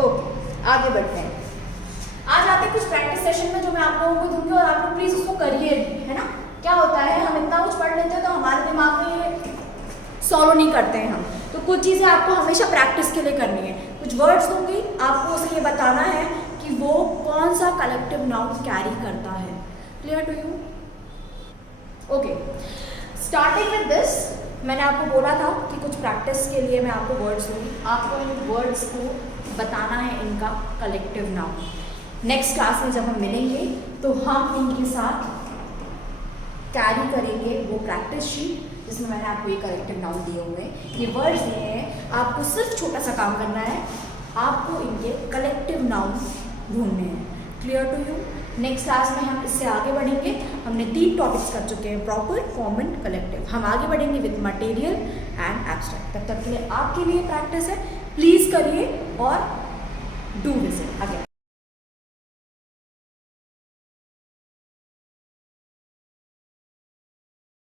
ओके, आगे बढ़ते हैं। आज आते हैं कुछ प्रैक्टिस सेशन में जो मैं आप लोगों को दूंगी और आप लोग प्लीज़ उसको करिए, है ना। क्या होता है, हम इतना कुछ पढ़ लेते हैं तो हमारे दिमाग में सॉल्व नहीं करते हैं हम, तो कुछ चीज़ें आपको हमेशा प्रैक्टिस के लिए करनी है। कुछ वर्ड्स दूंगी, आपको उसे ये बताना है कि वो कौन सा कलेक्टिव नाउन कैरी करता है। Clear to you? Okay, starting with this, मैंने आपको बोला था कि कुछ प्रैक्टिस के लिए मैं आपको वर्ड्स दूंगी, आपको इन वर्ड्स को बताना है इनका कलेक्टिव नाउन। नेक्स्ट क्लास में जब हम मिलेंगे तो हम इनके साथ कैरी करेंगे वो प्रैक्टिस शीट जिसमें मैंने आपको ये कलेक्टिव नाउन दिए हुए हैं, ये वर्ड्स दिए हैं। आपको सिर्फ छोटा सा काम करना है, आपको इनके कलेक्टिव नाउन ढूंढने हैं। Clear to you? Next class में हम इससे आगे बढ़ेंगे। हमने 3 टॉपिक्स कर चुके हैं, प्रॉपर, कॉमन, कलेक्टिव। हम आगे बढ़ेंगे विद मटेरियल एंड एब्स्ट्रैक्ट। तब तक के लिए आपके लिए प्रैक्टिस है, प्लीज़ करिए और डू विजिट अगेन।